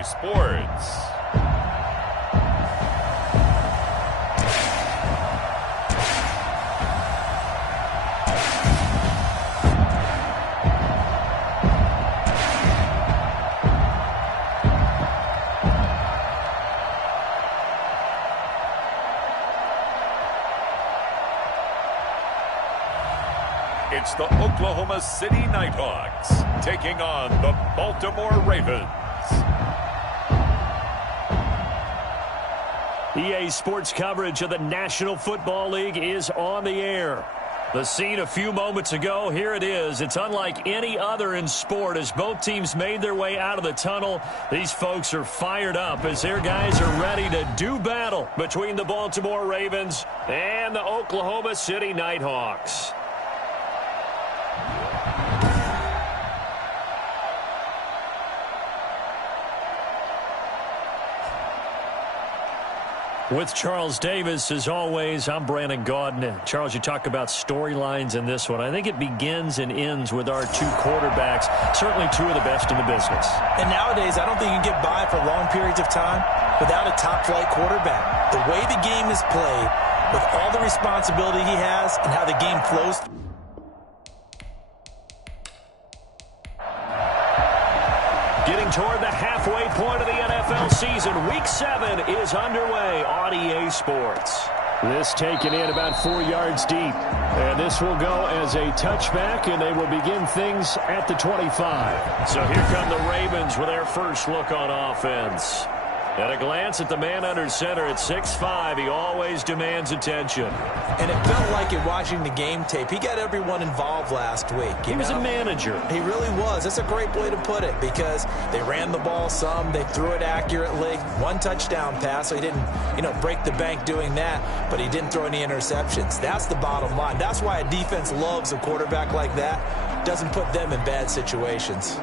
EA Sports. It's the Oklahoma City Nighthawks taking on the Baltimore Ravens. EA Sports coverage of the National Football League is on the air. The scene a few moments ago, here it is. It's unlike any other in sport as both teams made their way out of the tunnel. These folks are fired up as their guys are ready to do battle between the Baltimore Ravens and the Oklahoma City Nighthawks. With Charles Davis, as always, I'm Brandon Gaudin. Charles, you talk about storylines in this one. I think it begins and ends with our two quarterbacks, certainly two of the best in the business. And nowadays, I don't think you can get by for long periods of time without a top-flight quarterback. The way the game is played, with all the responsibility he has and how the game flows. Getting toward the halfway point of the NFL season, Week 7 is underway on EA Sports. This taken in about 4 yards deep. And this will go as a touchback, and they will begin things at the 25. So here come the Ravens with their first look on offense. At a glance at the man under center at 6'5", he always demands attention. And it felt like it watching the game tape. He got everyone involved last week. He was a manager. He really was. That's a great way to put it because they ran the ball some. They threw it accurately. One touchdown pass, so he didn't, break the bank doing that, but he didn't throw any interceptions. That's the bottom line. That's why a defense loves a quarterback like that. Doesn't put them in bad situations.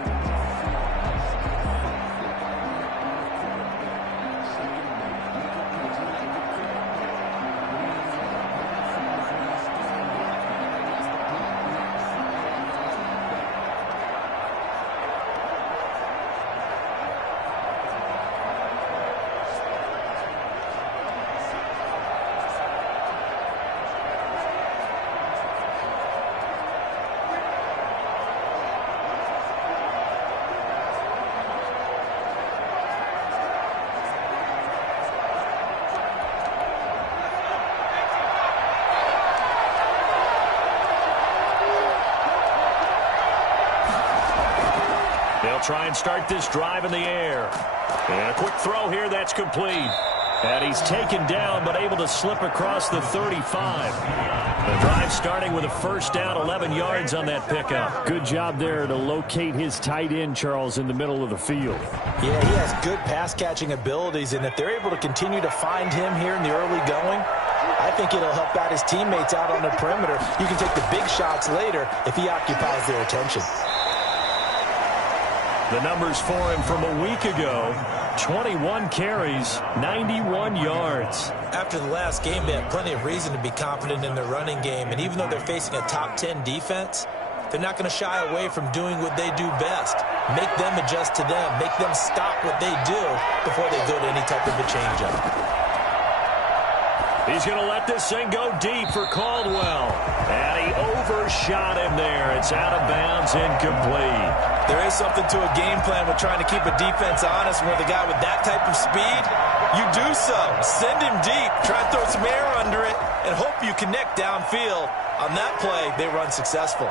They'll try and start this drive in the air. And a quick throw here that's complete. And he's taken down but able to slip across the 35. The drive starting with a first down, 11 yards on that pickup. Good job there to locate his tight end, Charles, in the middle of the field. Yeah, he has good pass-catching abilities, and if they're able to continue to find him here in the early going, I think it'll help out his teammates out on the perimeter. You can take the big shots later if he occupies their attention. The numbers for him from a week ago, 21 carries, 91 yards. After the last game, they have plenty of reason to be confident in their running game. And even though they're facing a top 10 defense, they're not going to shy away from doing what they do best. Make them adjust to them. Make them stop what they do before they go to any type of a change-up. He's going to let this thing go deep for Caldwell. And he overshot him there. It's out of bounds, incomplete. There is something to a game plan with trying to keep a defense honest. With a guy with that type of speed, you do so. Send him deep. Try and throw some air under it and hope you connect downfield. On that play, they run successful.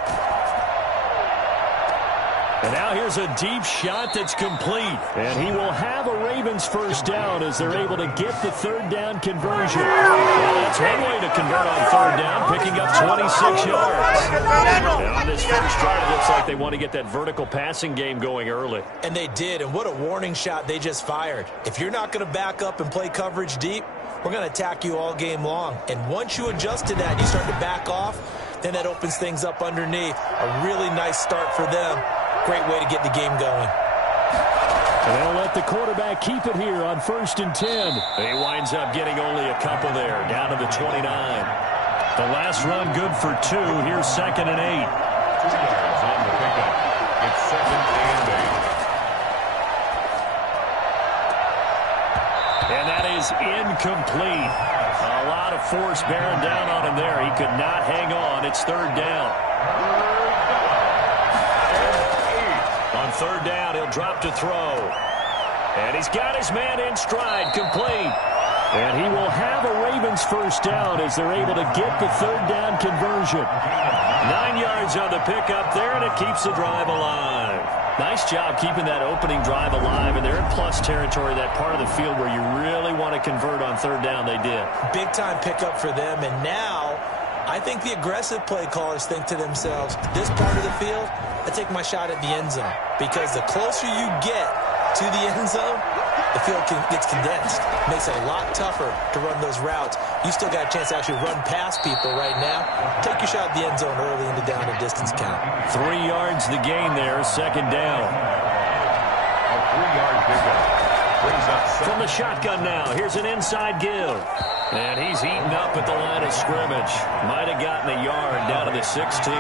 And now here's a deep shot that's complete. And he will have a Ravens first down as they're able to get the third down conversion. Well, that's one way to convert on third down, picking up 26 yards. And on this first drive, it looks like they want to get that vertical passing game going early. And they did, and what a warning shot they just fired. If you're not going to back up and play coverage deep, we're going to attack you all game long. And once you adjust to that and you start to back off, then that opens things up underneath. A really nice start for them. Great way to get the game going. And they'll let the quarterback keep it here on 1st and 10. He winds up getting only a couple there, down to the 29. The last run good for 2. Here's 2nd and 8. 2 yards on the pickup. It's 2nd and 8. And that is incomplete. A lot of force bearing down on him there. He could not hang on. It's third down. On third down, he'll drop to throw. And he's got his man in stride, complete. And he will have a Ravens first down as they're able to get the third down conversion. 9 yards on the pickup there, and it keeps the drive alive. Nice job keeping that opening drive alive, and they're in plus territory, that part of the field where you really want to convert on third down. They did. Big-time pickup for them, and now I think the aggressive play callers think to themselves, this part of the field, I take my shot at the end zone, because the closer you get to the end zone, the field gets condensed. Makes it a lot tougher to run those routes. You still got a chance to actually run past people right now. Take your shot at the end zone early in the down and distance count. 3 yards the gain there, second down. A 3-yard pickup brings up from the shotgun now. Here's an inside give. And he's eaten up at the line of scrimmage. Might have gotten a yard down to the 16.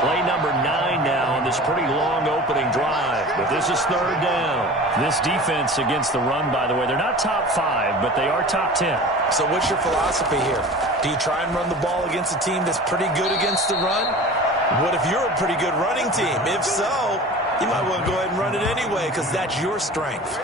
Play number 9 now on this pretty long opening drive. But this is third down. This defense against the run, by the way, they're not top 5, but they are top 10. So what's your philosophy here? Do you try and run the ball against a team that's pretty good against the run? What if you're a pretty good running team? If so, you might want to go ahead and run it anyway because that's your strength.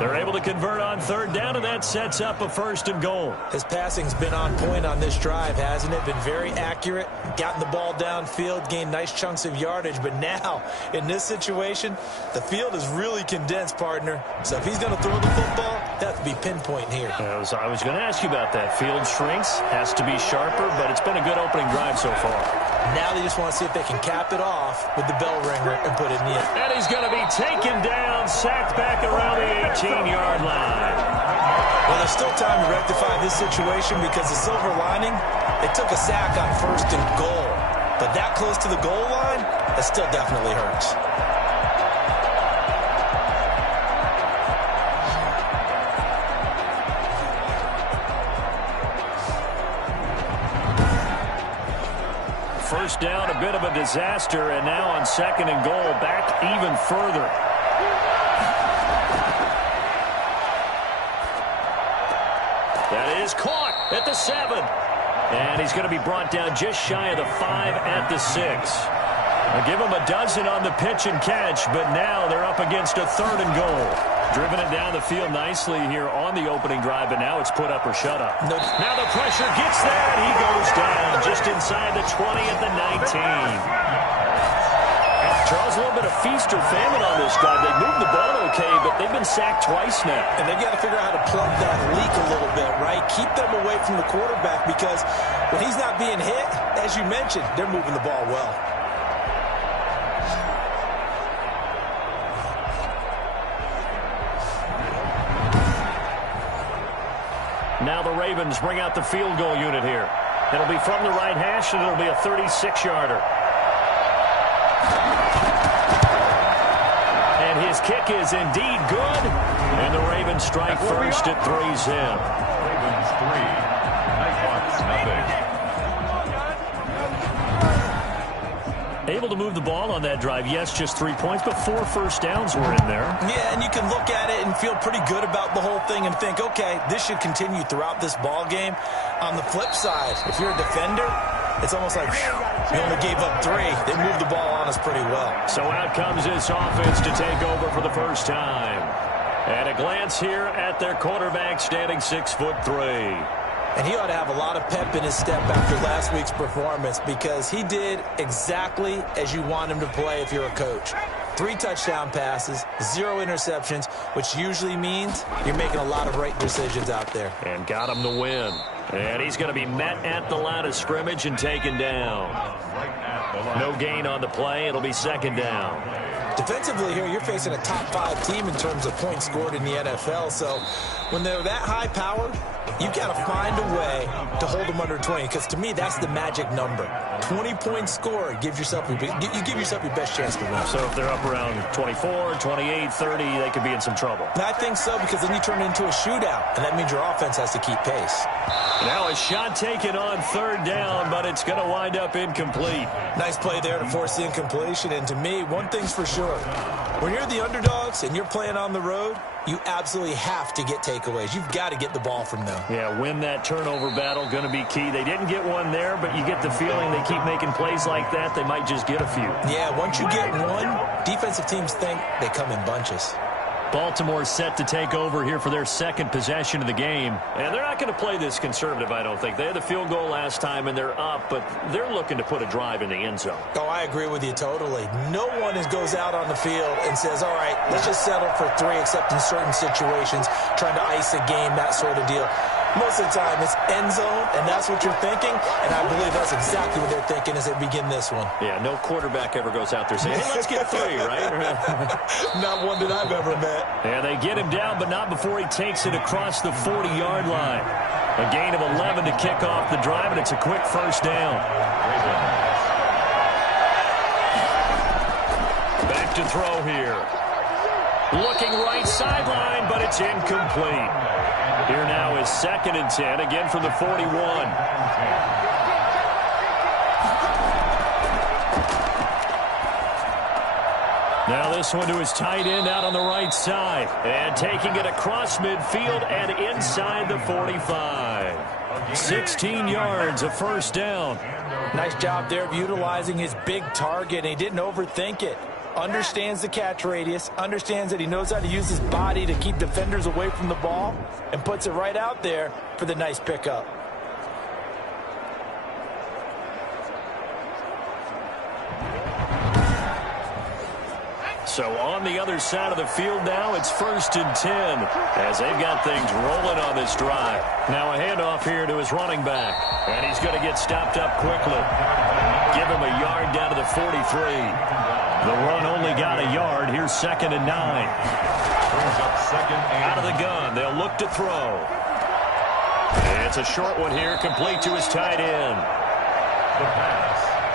They're able to convert on third down, and that sets up a first and goal. His passing's been on point on this drive, hasn't it? Been very accurate, gotten the ball downfield, gained nice chunks of yardage. But now, in this situation, the field is really condensed, partner. So if he's going to throw the football, that would be pinpoint here. I was going to ask you about that. Field shrinks, has to be sharper, but it's been a good opening drive so far. Now they just want to see if they can cap it off with the bell ringer and put it in. And he's going to be taken down, sacked back around the 18-yard line. Well, there's still time to rectify this situation because the silver lining, they took a sack on first and goal. But that close to the goal line, that still definitely hurts. First down, a bit of a disaster, and now on second and goal, back even further. That is caught at the 7. And he's going to be brought down just shy of the 5 at the 6. I'll give him a dozen on the pitch and catch, but now they're up against a third and goal. Driven it down the field nicely here on the opening drive, but now it's put up or shut up. Now the pressure gets there, and he goes down just inside the 20 at the 19. Charles, a little bit of feast or famine on this drive. They moved the ball okay, but they've been sacked twice now. And they've got to figure out how to plug that leak a little bit, right? Keep them away from the quarterback because when he's not being hit, as you mentioned, they're moving the ball well. Now the Ravens bring out the field goal unit here. It'll be from the right hash, and it'll be a 36-yarder. And his kick is indeed good. And the Ravens strike first at 3-zip. Ravens 3, Nighthawks nothing. Able to move the ball on that drive. Yes, just 3 points, but 4 first downs were in there. Yeah, and you can look at it and feel pretty good about the whole thing and think, okay, this should continue throughout this ball game. On the flip side, if you're a defender, it's almost like, you only gave up 3. They moved the ball on us pretty well. So out comes this offense to take over for the first time. And a glance here at their quarterback standing 6'3". And he ought to have a lot of pep in his step after last week's performance because he did exactly as you want him to play if you're a coach. 3 touchdown passes, 0 interceptions, which usually means you're making a lot of right decisions out there. And got him the win. And he's going to be met at the line of scrimmage and taken down. No gain on the play. It'll be second down. Defensively here, you're facing a top 5 team in terms of points scored in the NFL. So when they're that high powered, you've got to find a way to hold them under 20, because to me, that's the magic number. 20 points scored gives yourself you give yourself your best chance to win. So if they're up around 24, 28, 30, they could be in some trouble. I think so, because then you turn it into a shootout, and that means your offense has to keep pace. Now a shot taken on third down, but it's going to wind up incomplete. Nice play there to force the incompletion, and to me, one thing's for sure. When you're the underdogs and you're playing on the road, you absolutely have to get takeaways. You've got to get the ball from them. Yeah, win that turnover battle, going to be key. They didn't get one there, but you get the feeling they keep making plays like that, they might just get a few. Yeah, once you get one, defensive teams think they come in bunches. Baltimore set to take over here for their second possession of the game. And they're not going to play this conservative, I don't think. They had the field goal last time, and they're up, but they're looking to put a drive in the end zone. Oh, I agree with you totally. No one goes out on the field and says, all right, let's just settle for 3, except in certain situations, trying to ice a game, that sort of deal. Most of the time, it's end zone, and that's what you're thinking, and I believe that's exactly what they're thinking as they begin this one. Yeah, no quarterback ever goes out there saying, hey, let's get 3, right? Not one that I've ever met. Yeah, they get him down, but not before he takes it across the 40-yard line. A gain of 11 to kick off the drive, and it's a quick first down. Back to throw here. Looking right sideline, but it's incomplete. Here now is 2nd and 10, again from the 41. Now this one to his tight end out on the right side. And taking it across midfield and inside the 45. 16 yards, a first down. Nice job there of utilizing his big target, and he didn't overthink it. Understands the catch radius, understands that he knows how to use his body to keep defenders away from the ball, and puts it right out there for the nice pickup. So on the other side of the field now, it's 1st and 10 as they've got things rolling on this drive. Now a handoff here to his running back, and he's going to get stopped up quickly. Give him a yard down to the 43. The run only got a yard. Here's 2nd and 9. Out of the gun, they'll look to throw. It's a short one here, complete to his tight end.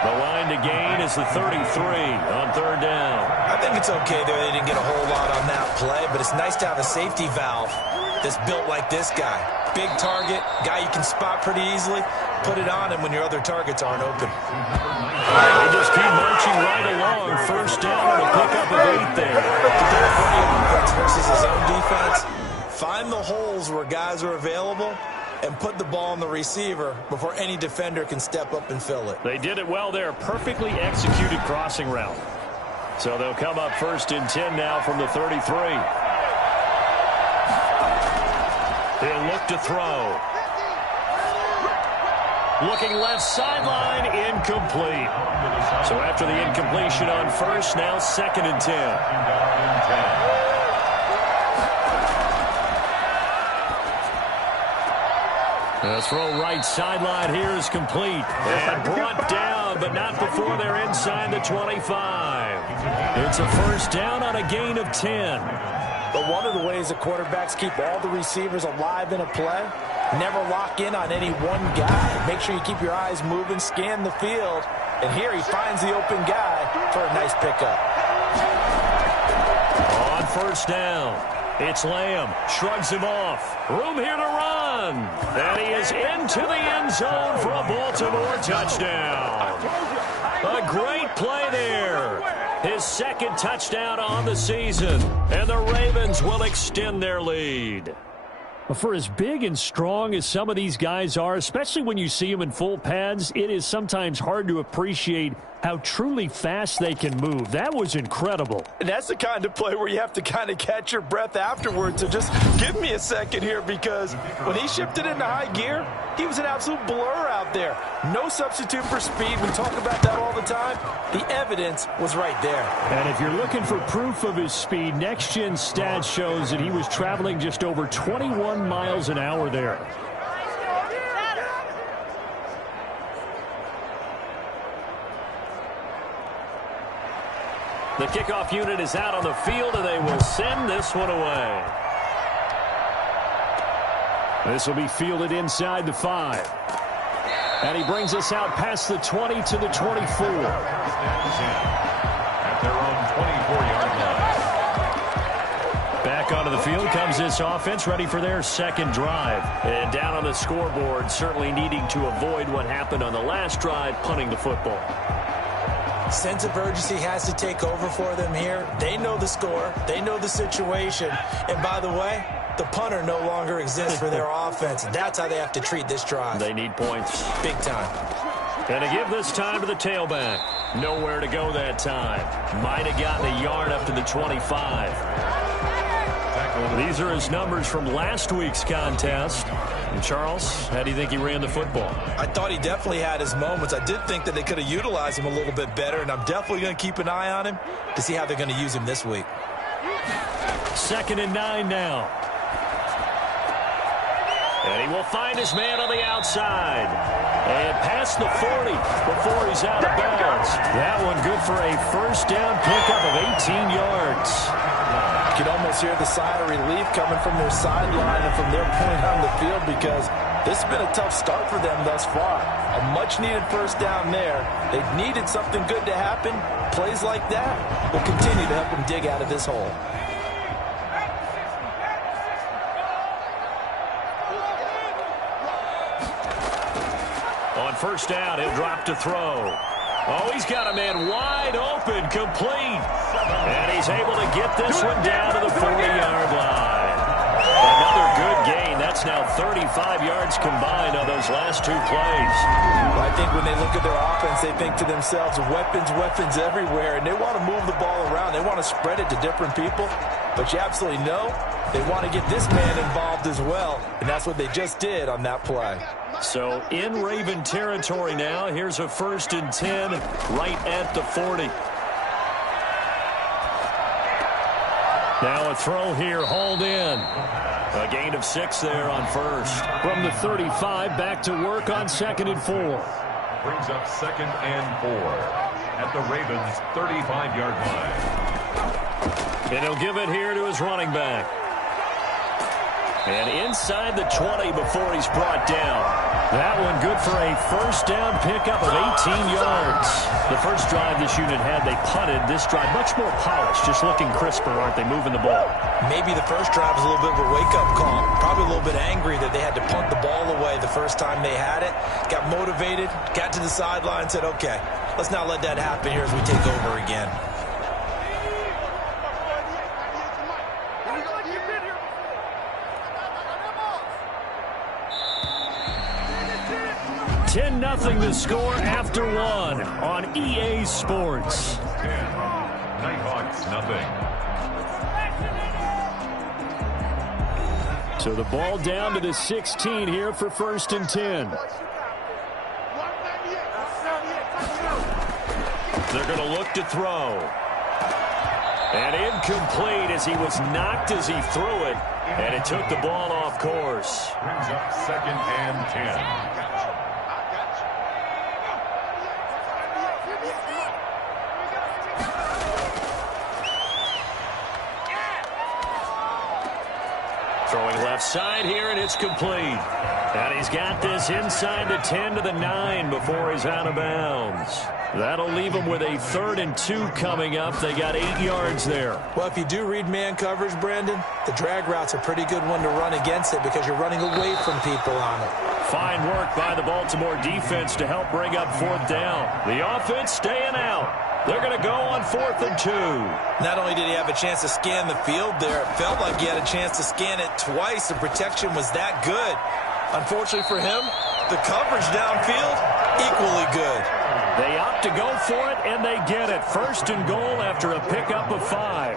The line to gain is the 33 on 3rd down. I think it's okay there. They didn't get a whole lot on that play, but it's nice to have a safety valve that's built like this guy. Big target, guy you can spot pretty easily. Put it on him when your other targets aren't open. They just keep marching right along. First down and a pickup of 8 there. Defense versus his own defense. Find the holes where guys are available and put the ball on the receiver before any defender can step up and fill it. They did it well there. Perfectly executed crossing route. So they'll come up 1st and 10 now from the 33. He'll look to throw. Looking left sideline, incomplete. So after the incompletion on first, now 2nd and 10. The throw right sideline here is complete. And brought down, but not before they're inside the 25. It's a first down on a gain of 10. But one of the ways the quarterbacks keep all the receivers alive in a play, never lock in on any one guy. Make sure you keep your eyes moving, scan the field. And here he finds the open guy for a nice pickup. On first down, it's Lamb. Shrugs him off. Room here to run. And he is into the end zone for a Baltimore touchdown. A great play there. His 2nd touchdown on the season. And the Ravens will extend their lead. For as big and strong as some of these guys are, especially when you see them in full pads, it is sometimes hard to appreciate how truly fast they can move. That was incredible. And that's the kind of play where you have to kind of catch your breath afterwards. So just give me a second here, because when he shifted into high gear, he was an absolute blur out there. No substitute for speed. We talk about that all the time. The evidence was right there. And if you're looking for proof of his speed, Next Gen Stats shows that he was traveling just over 21 miles an hour there. The kickoff unit is out on the field, and they will send this one away. This will be fielded inside the 5. And he brings us out past the 20 to the 24. At their own 24-yard line. Back onto the field comes this offense, ready for their 2nd drive. And down on the scoreboard, certainly needing to avoid what happened on the last drive, punting the football. Sense of urgency has to take over for them here. They know the score. They know the situation. And by the way, the punter no longer exists for their offense. That's how they have to treat this drive. They need points. Big time. And to give this time to the tailback. Nowhere to go that time. Might have gotten a yard up to the 25. These are his numbers from last week's contest. And Charles, how do you think he ran the football? I thought he definitely had his moments. I did think that they could have utilized him a little bit better, and I'm definitely going to keep an eye on him to see how they're going to use him this week. 2nd and 9 now. And he will find his man on the outside. And past the 40 before he's out of bounds. That one good for a first down pickup of 18 yards. You can almost hear the sigh of relief coming from their sideline and from their point on the field, because this has been a tough start for them thus far. A much-needed first down there. They needed something good to happen. Plays like that will continue to help them dig out of this hole. On first down, he'll drop to throw. Oh, he's got a man wide open, complete. And he's able to get this one down to the 40-yard line. Another good gain. That's now 35 yards combined on those last two plays. Well, I think when they look at their offense, they think to themselves, weapons everywhere, and they want to move the ball around. They want to spread it to different people. But you absolutely know they want to get this man involved as well, and that's what they just did on that play. So in Raven territory now. Here's a 1st and 10 right at the 40. Now a throw here, hauled in. A gain of 6 there on first. From the 35, back to work on 2nd and 4. Brings up 2nd and 4 at the Ravens' 35-yard line. And he'll give it here to his running back. And inside the 20 before he's brought down. That one good for a first down pickup of 18 yards. The first drive this unit had, they punted. This drive, much more polished, just looking crisper, aren't they, moving the ball? Maybe the first drive was a little bit of a wake-up call. Probably a little bit angry that they had to punt the ball away the first time they had it. Got motivated, got to the sideline, said, okay, let's not let that happen here as we take over again. 10-0 the score after 1 on EA Sports. 10, Nighthawks nothing. So the ball down to the 16 here for 1st and 10. They're going to look to throw. And incomplete as he was knocked as he threw it. And it took the ball off course. Brings up 2nd and 10. Throwing left side here, and it's complete. And he's got this inside the 10 to the 9 before he's out of bounds. That'll leave him with a 3rd and 2 coming up. They got 8 yards there. Well, if you do read man coverage, Brandon, the drag route's a pretty good one to run against it because you're running away from people on it. Fine work by the Baltimore defense to help bring up 4th down. The offense staying out. They're going to go on 4th and 2. Not only did he have a chance to scan the field there, it felt like he had a chance to scan it twice. The protection was that good. Unfortunately for him, the coverage downfield, equally good. They opt to go for it, and they get it. 1st and goal after a pickup of 5.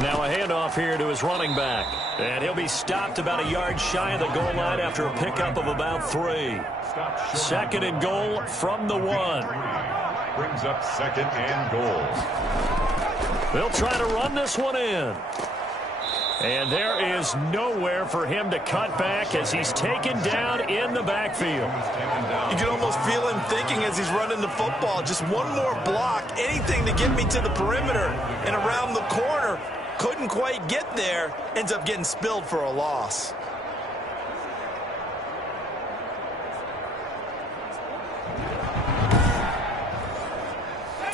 Now a handoff here to his running back. And he'll be stopped about a yard shy of the goal line after a pickup of about 3. 2nd and goal from the 1. Brings up 2nd and goal. They'll try to run this one in. And there is nowhere for him to cut back as he's taken down in the backfield. You can almost feel him thinking as he's running the football, just one more block, anything to get me to the perimeter and around the corner. Couldn't quite get there, ends up getting spilled for a loss.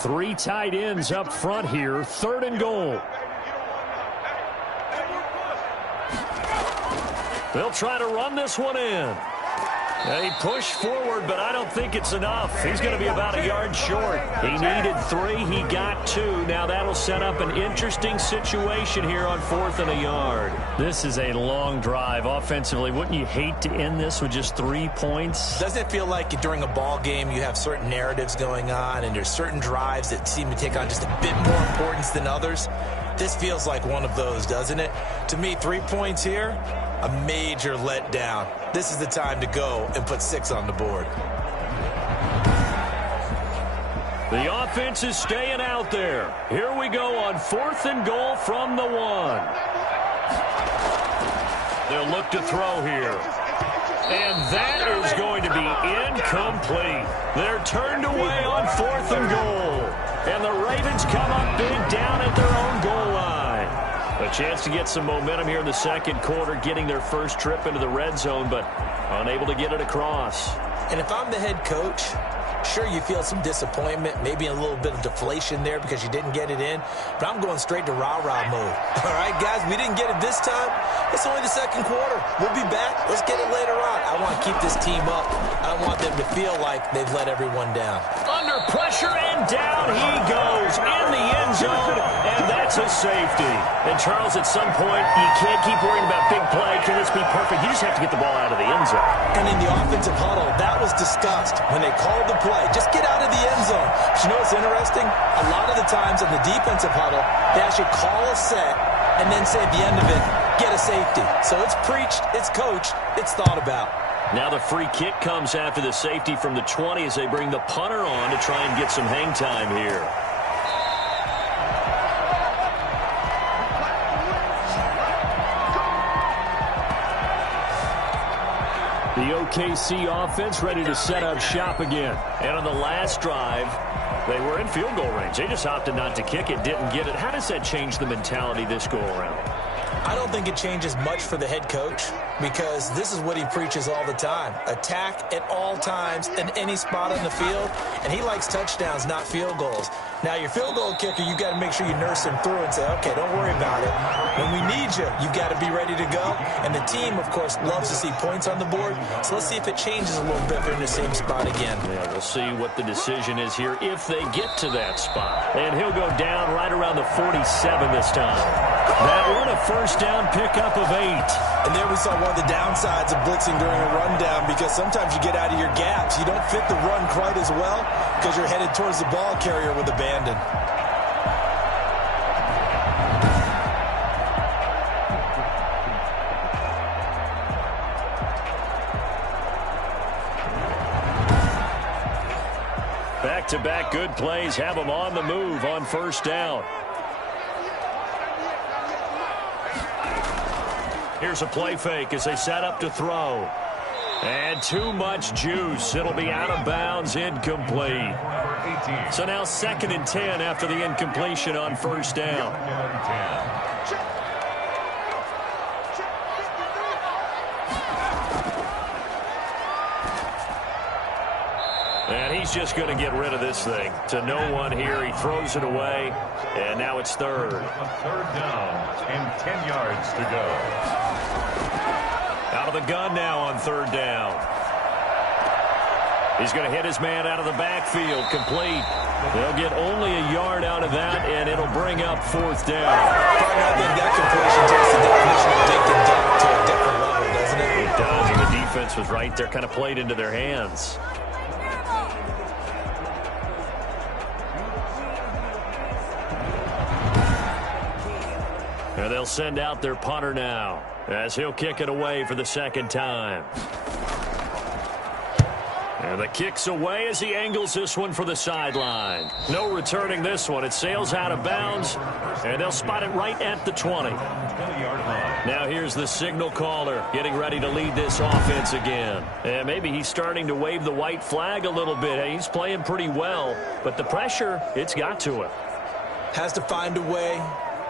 Three tight ends up front here, 3rd and goal. They'll try to run this one in. He pushed forward, but I don't think it's enough. He's going to be about a yard short. He needed 3. He got 2. Now that'll set up an interesting situation here on 4th and a yard. This is a long drive offensively. Wouldn't you hate to end this with just 3 points? Doesn't it feel like during a ball game you have certain narratives going on and there's certain drives that seem to take on just a bit more importance than others? This feels like one of those, doesn't it? To me, 3 points here, a major letdown. This is the time to go and put 6 on the board. The offense is staying out there. Here we go on 4th and goal from the 1. They'll look to throw here. And that is going to be incomplete. They're turned away on 4th and goal. And the Ravens come up big down at their own goal line. A chance to get some momentum here in the second quarter, getting their first trip into the red zone, but unable to get it across. And if I'm the head coach, sure, you feel some disappointment, maybe a little bit of deflation there because you didn't get it in, but I'm going straight to rah-rah mode. All right, guys, we didn't get it this time. It's only the second quarter. We'll be back. Let's get it later on. I want to keep this team up. I don't want them to feel like they've let everyone down. Under pressure, and down he goes in the end zone, and that's a safety. And, Charles, at some point, you can't keep worrying about big play. Can this be perfect? You just have to get the ball out of the end zone. And in the offensive huddle, that was discussed when they called the play. Just get out of the end zone. But you know what's interesting? A lot of the times in the defensive huddle, they actually call a set and then say at the end of it, get a safety. So it's preached, it's coached, it's thought about. Now the free kick comes after the safety from the 20 as they bring the punter on to try and get some hang time here. The OKC offense ready to set up shop again. And on the last drive, they were in field goal range. They just opted not to kick it, didn't get it. How does that change the mentality this go around? I don't think it changes much for the head coach because this is what he preaches all the time. Attack at all times in any spot on the field, and he likes touchdowns, not field goals. Now, your field goal kicker, you got to make sure you nurse him through and say, okay, don't worry about it. When we need you, you've got to be ready to go. And the team, of course, loves to see points on the board. So let's see if it changes a little bit if they're in the same spot again. Yeah, we'll see what the decision is here if they get to that spot. And he'll go down right around the 47 this time. That one a first down pickup of 8. And there we saw one of the downsides of blitzing during a rundown because sometimes you get out of your gaps. You don't fit the run quite as well because you're headed towards the ball carrier with abandon. Back-to-back good plays have them on the move on first down. Here's a play fake as they set up to throw. And too much juice. It'll be out of bounds, incomplete. So now 2nd and 10 after the incompletion on first down. And he's just going to get rid of this thing. To no one here. He throws it away. And now it's 3rd. 3rd down and 10 yards to go. Out of the gun now on 3rd down. He's going to hit his man out of the backfield. Complete. They'll get only a yard out of that, and it'll bring up 4th down. I think that completion takes the definition of take the dunk to a different level, doesn't it? It does, and the defense was right there, kind of played into their hands. And they'll send out their punter now as he'll kick it away for the 2nd time. And the kick's away as he angles this one for the sideline. No returning this one. It sails out of bounds, and they'll spot it right at the 20. Now here's the signal caller getting ready to lead this offense again. And maybe he's starting to wave the white flag a little bit. He's playing pretty well, but the pressure, it's got to him. Has to find a way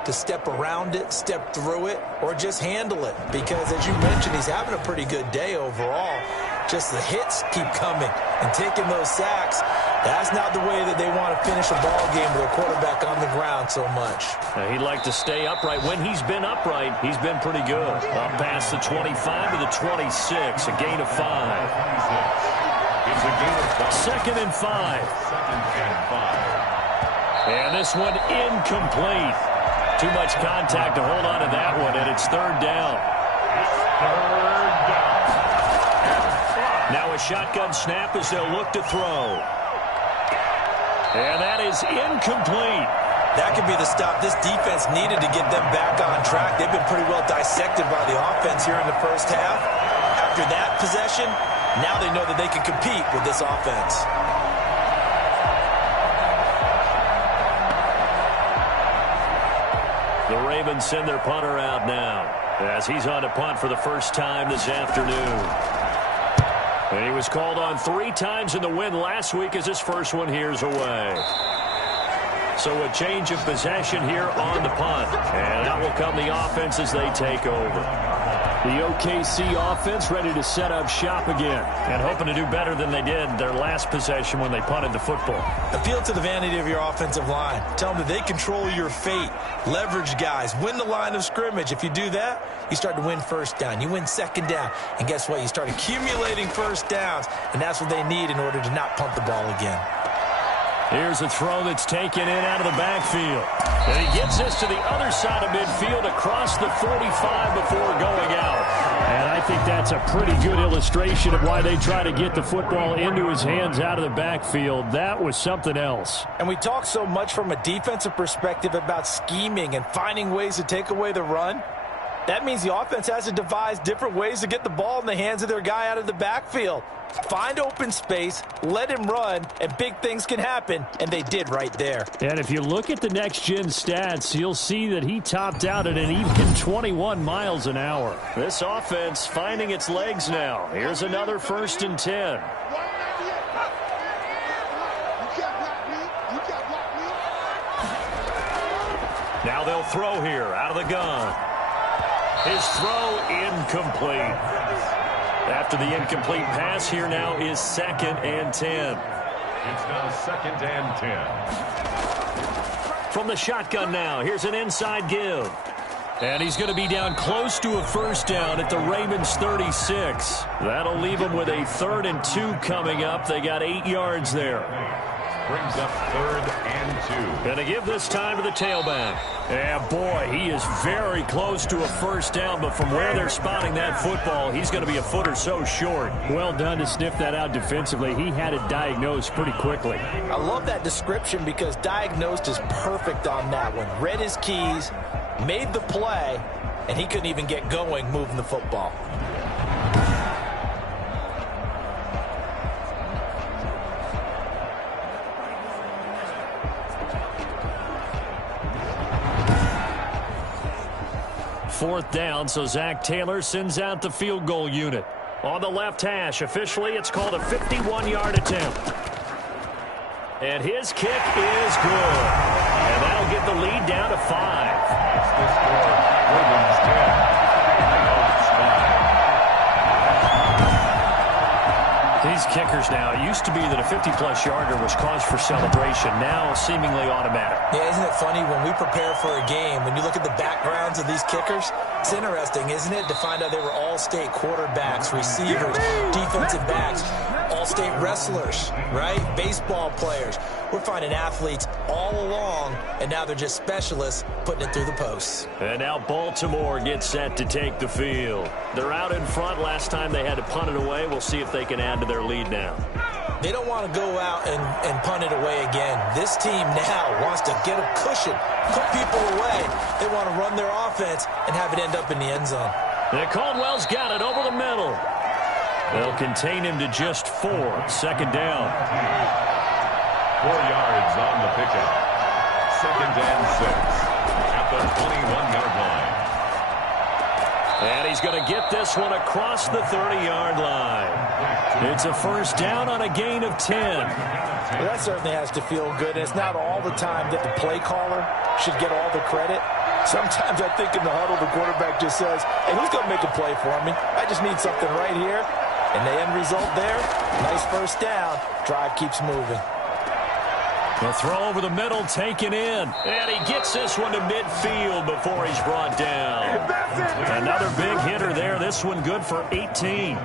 to step around it, step through it, or just handle it. Because, as you mentioned, he's having a pretty good day overall. Just the hits keep coming and taking those sacks. That's not the way that they want to finish a ball game with their quarterback on the ground so much. He'd like to stay upright. When he's been upright, he's been pretty good. Up past the 25 to the 26, a gain of 5. It's a gain of 5. Second and 5. And this one incomplete. Too much contact to hold on to that one, and it's third down. Now a shotgun snap as they'll look to throw. And that is incomplete. That could be the stop this defense needed to get them back on track. They've been pretty well dissected by the offense here in the first half. After that possession, now they know that they can compete with this offense. The Ravens send their punter out now as he's on to punt for the first time this afternoon. And he was called on 3 times in the win last week as his first one here's away. So a change of possession here on the punt. And out will come the offense as they take over. The OKC offense ready to set up shop again and hoping to do better than they did their last possession when they punted the football. Appeal to the vanity of your offensive line. Tell them that they control your fate. Leverage guys. Win the line of scrimmage. If you do that, you start to win first down. You win second down. And guess what? You start accumulating first downs. And that's what they need in order to not punt the ball again. Here's a throw that's taken in out of the backfield. And he gets this to the other side of midfield across the 45 before going out. And I think that's a pretty good illustration of why they try to get the football into his hands out of the backfield. That was something else. And we talk so much from a defensive perspective about scheming and finding ways to take away the run. That means the offense has to devise different ways to get the ball in the hands of their guy out of the backfield. Find open space, let him run, and big things can happen, and they did right there. And if you look at the next-gen stats, you'll see that he topped out at an even 21 miles an hour. This offense finding its legs now. Here's another 1st and 10. Now they'll throw here out of the gun. His throw incomplete. After the incomplete pass, here now is 2nd and 10. It's now 2nd and 10. From the shotgun now, here's an inside give. And he's going to be down close to a first down at the Ravens 36. That'll leave him with a 3rd and 2 coming up. They got 8 yards there. Brings up 3rd and 2. Going to give this time to the tailback. Yeah, boy, he is very close to a first down, but from where they're spotting that football, he's going to be a foot or so short. Well done to sniff that out defensively. He had it diagnosed pretty quickly. I love that description because diagnosed is perfect on that one. Read his keys, made the play, and he couldn't even get going moving the football. Fourth down, so Zach Taylor sends out the field goal unit. On the left hash, officially, it's called a 51-yard attempt. And his kick is good. And that'll get the lead down to 5. That's the score. Ravens 10. These kickers now, it used to be that a 50-plus yarder was cause for celebration. Now seemingly automatic. Yeah, isn't it funny when we prepare for a game, when you look at the backgrounds of these kickers, it's interesting, isn't it, to find out they were all-state quarterbacks, receivers, defensive backs, all-state wrestlers, right? Baseball players. We're finding athletes all along, and now they're just specialists putting it through the posts. And now Baltimore gets set to take the field. They're out in front. Last time they had to punt it away. We'll see if they can add to their lead now. They don't want to go out and punt it away again. This team now wants to get a cushion, put people away. They want to run their offense and have it end up in the end zone. And Caldwell's got it over the middle. They'll contain him to just 4. 2nd down. 4 yards on the pickup. 2nd and 6 at the 21-yard line. And he's going to get this one across the 30-yard line. It's a first down on a gain of 10. Well, that certainly has to feel good. And it's not all the time that the play caller should get all the credit. Sometimes I think in the huddle, the quarterback just says, hey, who's going to make a play for me? I just need something right here. And the end result there, nice first down. Drive keeps moving. The throw over the middle taken in. And he gets this one to midfield before he's brought down. Another big hitter there. This one good for 18.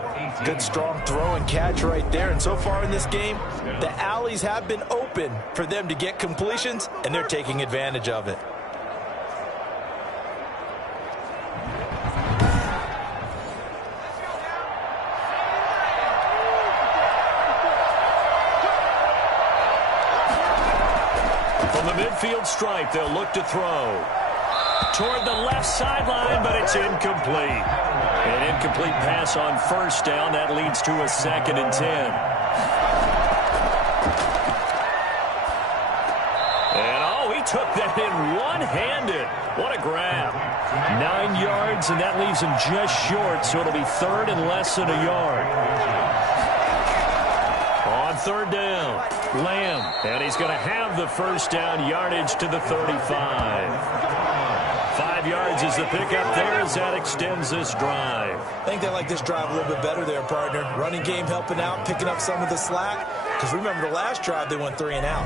Good strong throw and catch right there. And so far in this game, the alleys have been open for them to get completions, and they're taking advantage of it. From the midfield stripe, they'll look to throw. Toward the left sideline, but it's incomplete. An incomplete pass on first down. That leads to a 2nd and 10. And, oh, he took that in one-handed. What a grab. 9 yards, and that leaves him just short, so it'll be 3rd and less than a yard. On 3rd down, Lamb, and he's going to have the first down, yardage to the 35. 5 yards is the pickup there as that extends this drive. I think they like this drive a little bit better there, partner. Running game helping out, picking up some of the slack. Because remember the last drive, they went 3 and out.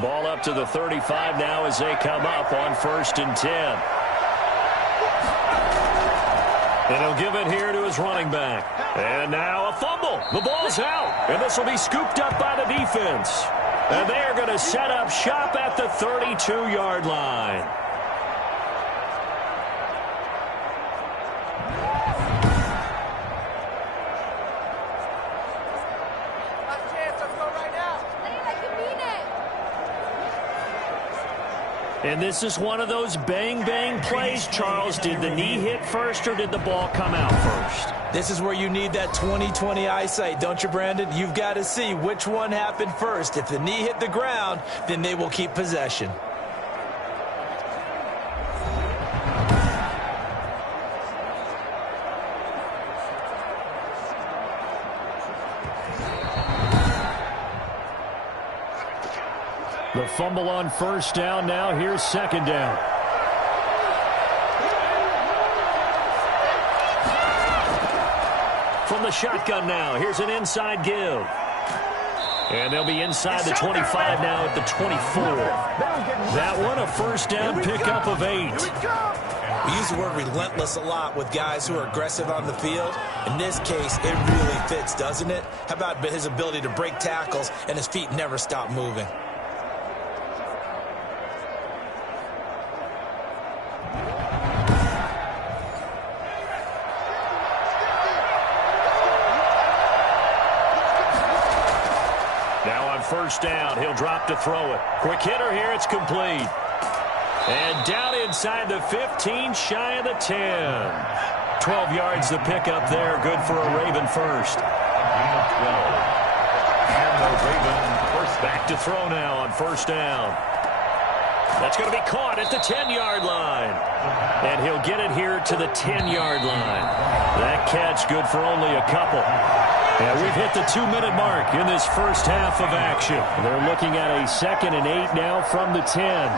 Ball up to the 35 now as they come up on 1st and 10. And he'll give it here to his running back. And now a fumble. The ball's out. And this will be scooped up by the defense. And they're going to set up shop at the 32-yard line. And this is one of those bang-bang plays, Charles. Did the knee hit first or did the ball come out first? This is where you need that 20/20 eyesight, don't you, Brandon? You've got to see which one happened first. If the knee hit the ground, then they will keep possession. The fumble on first down now. Here's 2nd down. From the shotgun now. Here's an inside give. And they'll be inside the 25 now at the 24. That one a first down pickup of 8. We use the word relentless a lot with guys who are aggressive on the field. In this case, it really fits, doesn't it? How about his ability to break tackles and his feet never stop moving? First down. He'll drop to throw it. Quick hitter here. It's complete. And down inside the 15, shy of the 10. 12 yards the pickup there. Good for a Raven first. And the Raven first. Back to throw now on first down. That's going to be caught at the 10-yard line. And he'll get it here to the 10-yard line. That catch good for only a couple. And we've hit the 2-minute mark in this first half of action. They're looking at a 2nd and 8 now from the 10.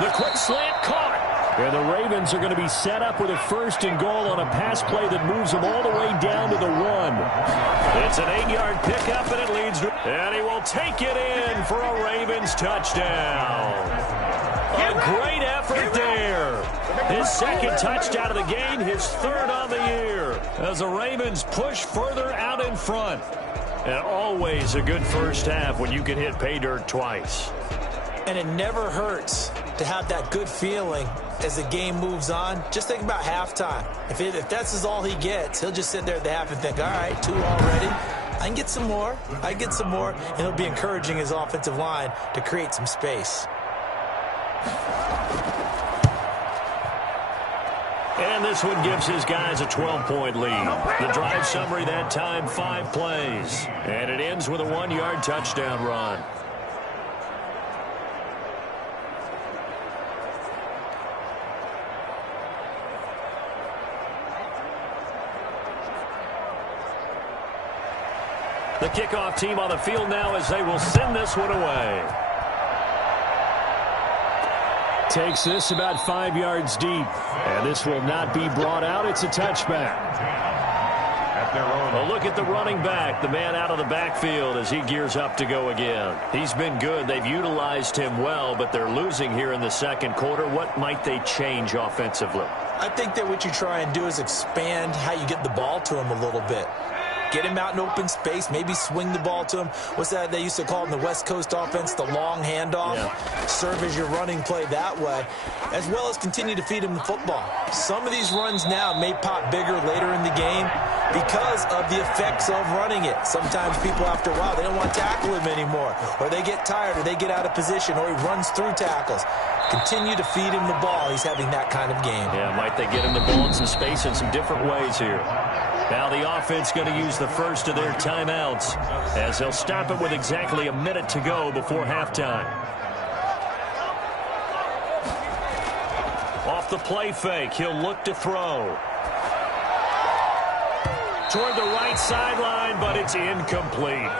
The quick slant caught. And the Ravens are going to be set up with a 1st and goal on a pass play that moves them all the way down to the 1. It's an 8-yard pickup, and it leads to... And he will take it in for a Ravens touchdown. A great effort there. His 2nd touchdown of the game, his 3rd on the year. As the Ravens push further out in front. And always a good first half when you can hit pay dirt twice. And it never hurts to have that good feeling as the game moves on. Just think about halftime. If that's all he gets, he'll just sit there at the half and think, all right, 2 already. I can get some more. I can get some more. And he'll be encouraging his offensive line to create some space. And this one gives his guys a 12-point lead. The drive summary that time, 5 plays. And it ends with a 1-yard touchdown run. The kickoff team on the field now as they will send this one away. Takes this about 5 yards deep. And this will not be brought out. It's a touchback. Well, look at the running back, the man out of the backfield as he gears up to go again. He's been good. They've utilized him well, but they're losing here in the second quarter. What might they change offensively? I think that what you try and do is expand how you get the ball to him a little bit. Get him out in open space, maybe swing the ball to him. What's that they used to call in the West Coast offense, the long handoff? Yeah. Serve as your running play that way, as well as continue to feed him the football. Some of these runs now may pop bigger later in the game because of the effects of running it. Sometimes people, after a while, they don't want to tackle him anymore, or they get tired, or they get out of position, or he runs through tackles. Continue to feed him the ball. He's having that kind of game. Yeah, might they get him the ball in some space in some different ways here. Now the offense going to use the first of their timeouts as they'll stop it with exactly a minute to go before halftime. Off the play fake, he'll look to throw. Toward the right sideline, but it's incomplete.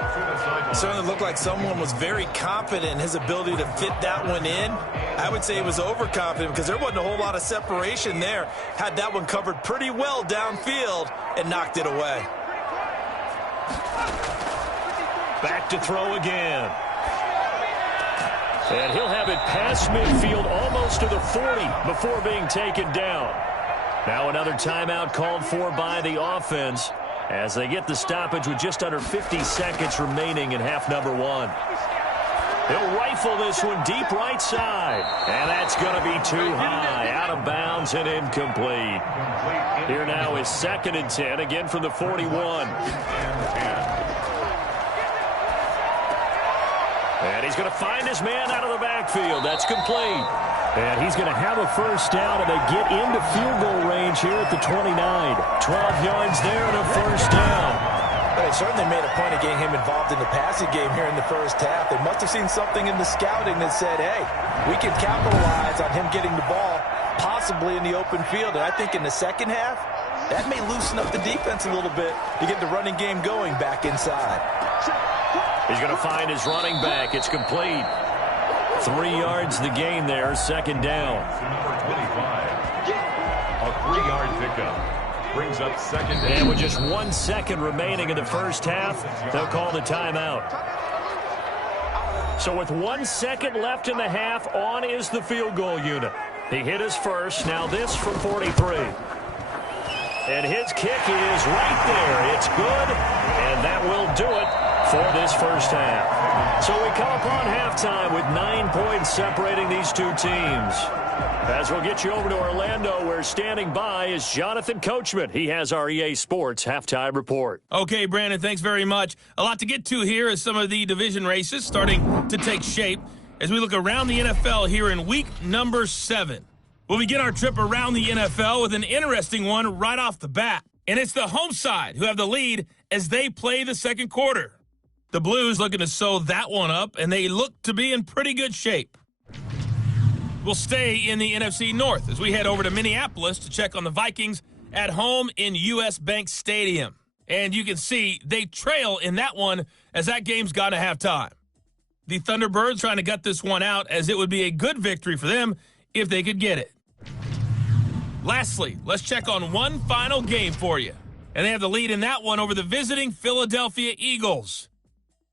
It certainly looked like someone was very confident in his ability to fit that one in. I would say he was overconfident because there wasn't a whole lot of separation there. Had that one covered pretty well downfield and knocked it away. Back to throw again. And he'll have it past midfield almost to the 40 before being taken down. Now another timeout called for by the offense as they get the stoppage with just under 50 seconds remaining in half number one. He'll rifle this one deep right side. And that's going to be too high. Out of bounds and incomplete. Here now is 2nd and 10, again from the 41. And he's going to find his man out of the backfield. That's complete. And he's going to have a first down, and they get into field goal range here at the 29. 12 yards there and a first down. But they certainly made a point of getting him involved in the passing game here in the first half. They must have seen something in the scouting that said, hey, we can capitalize on him getting the ball possibly in the open field. And I think in the second half, that may loosen up the defense a little bit to get the running game going back inside. He's going to find his running back. It's complete. 3 yards the gain there, 2nd down. Number 25, a 3-yard pickup. Brings up 2nd down. And with just 1 second remaining in the first half, they'll call the timeout. So with 1 second left in the half, on is the field goal unit. He hit his first, now this from 43. And his kick is right there. It's good, and that will do it for this first half. So we come upon halftime with 9 points separating these two teams. As we'll get you over to Orlando, where standing by is Jonathan Coachman. He has our EA Sports halftime report. Okay, Brandon, thanks very much. A lot to get to here as some of the division races starting to take shape as we look around the NFL here in week number 7. We'll begin our trip around the NFL with an interesting one right off the bat. And it's the home side who have the lead as they play the second quarter. The Blues looking to sew that one up, and they look to be in pretty good shape. We'll stay in the NFC North as we head over to Minneapolis to check on the Vikings at home in U.S. Bank Stadium. And you can see they trail in that one as that game's gone to halftime. The Thunderbirds trying to gut this one out as it would be a good victory for them if they could get it. Lastly, let's check on one final game for you. And they have the lead in that one over the visiting Philadelphia Eagles.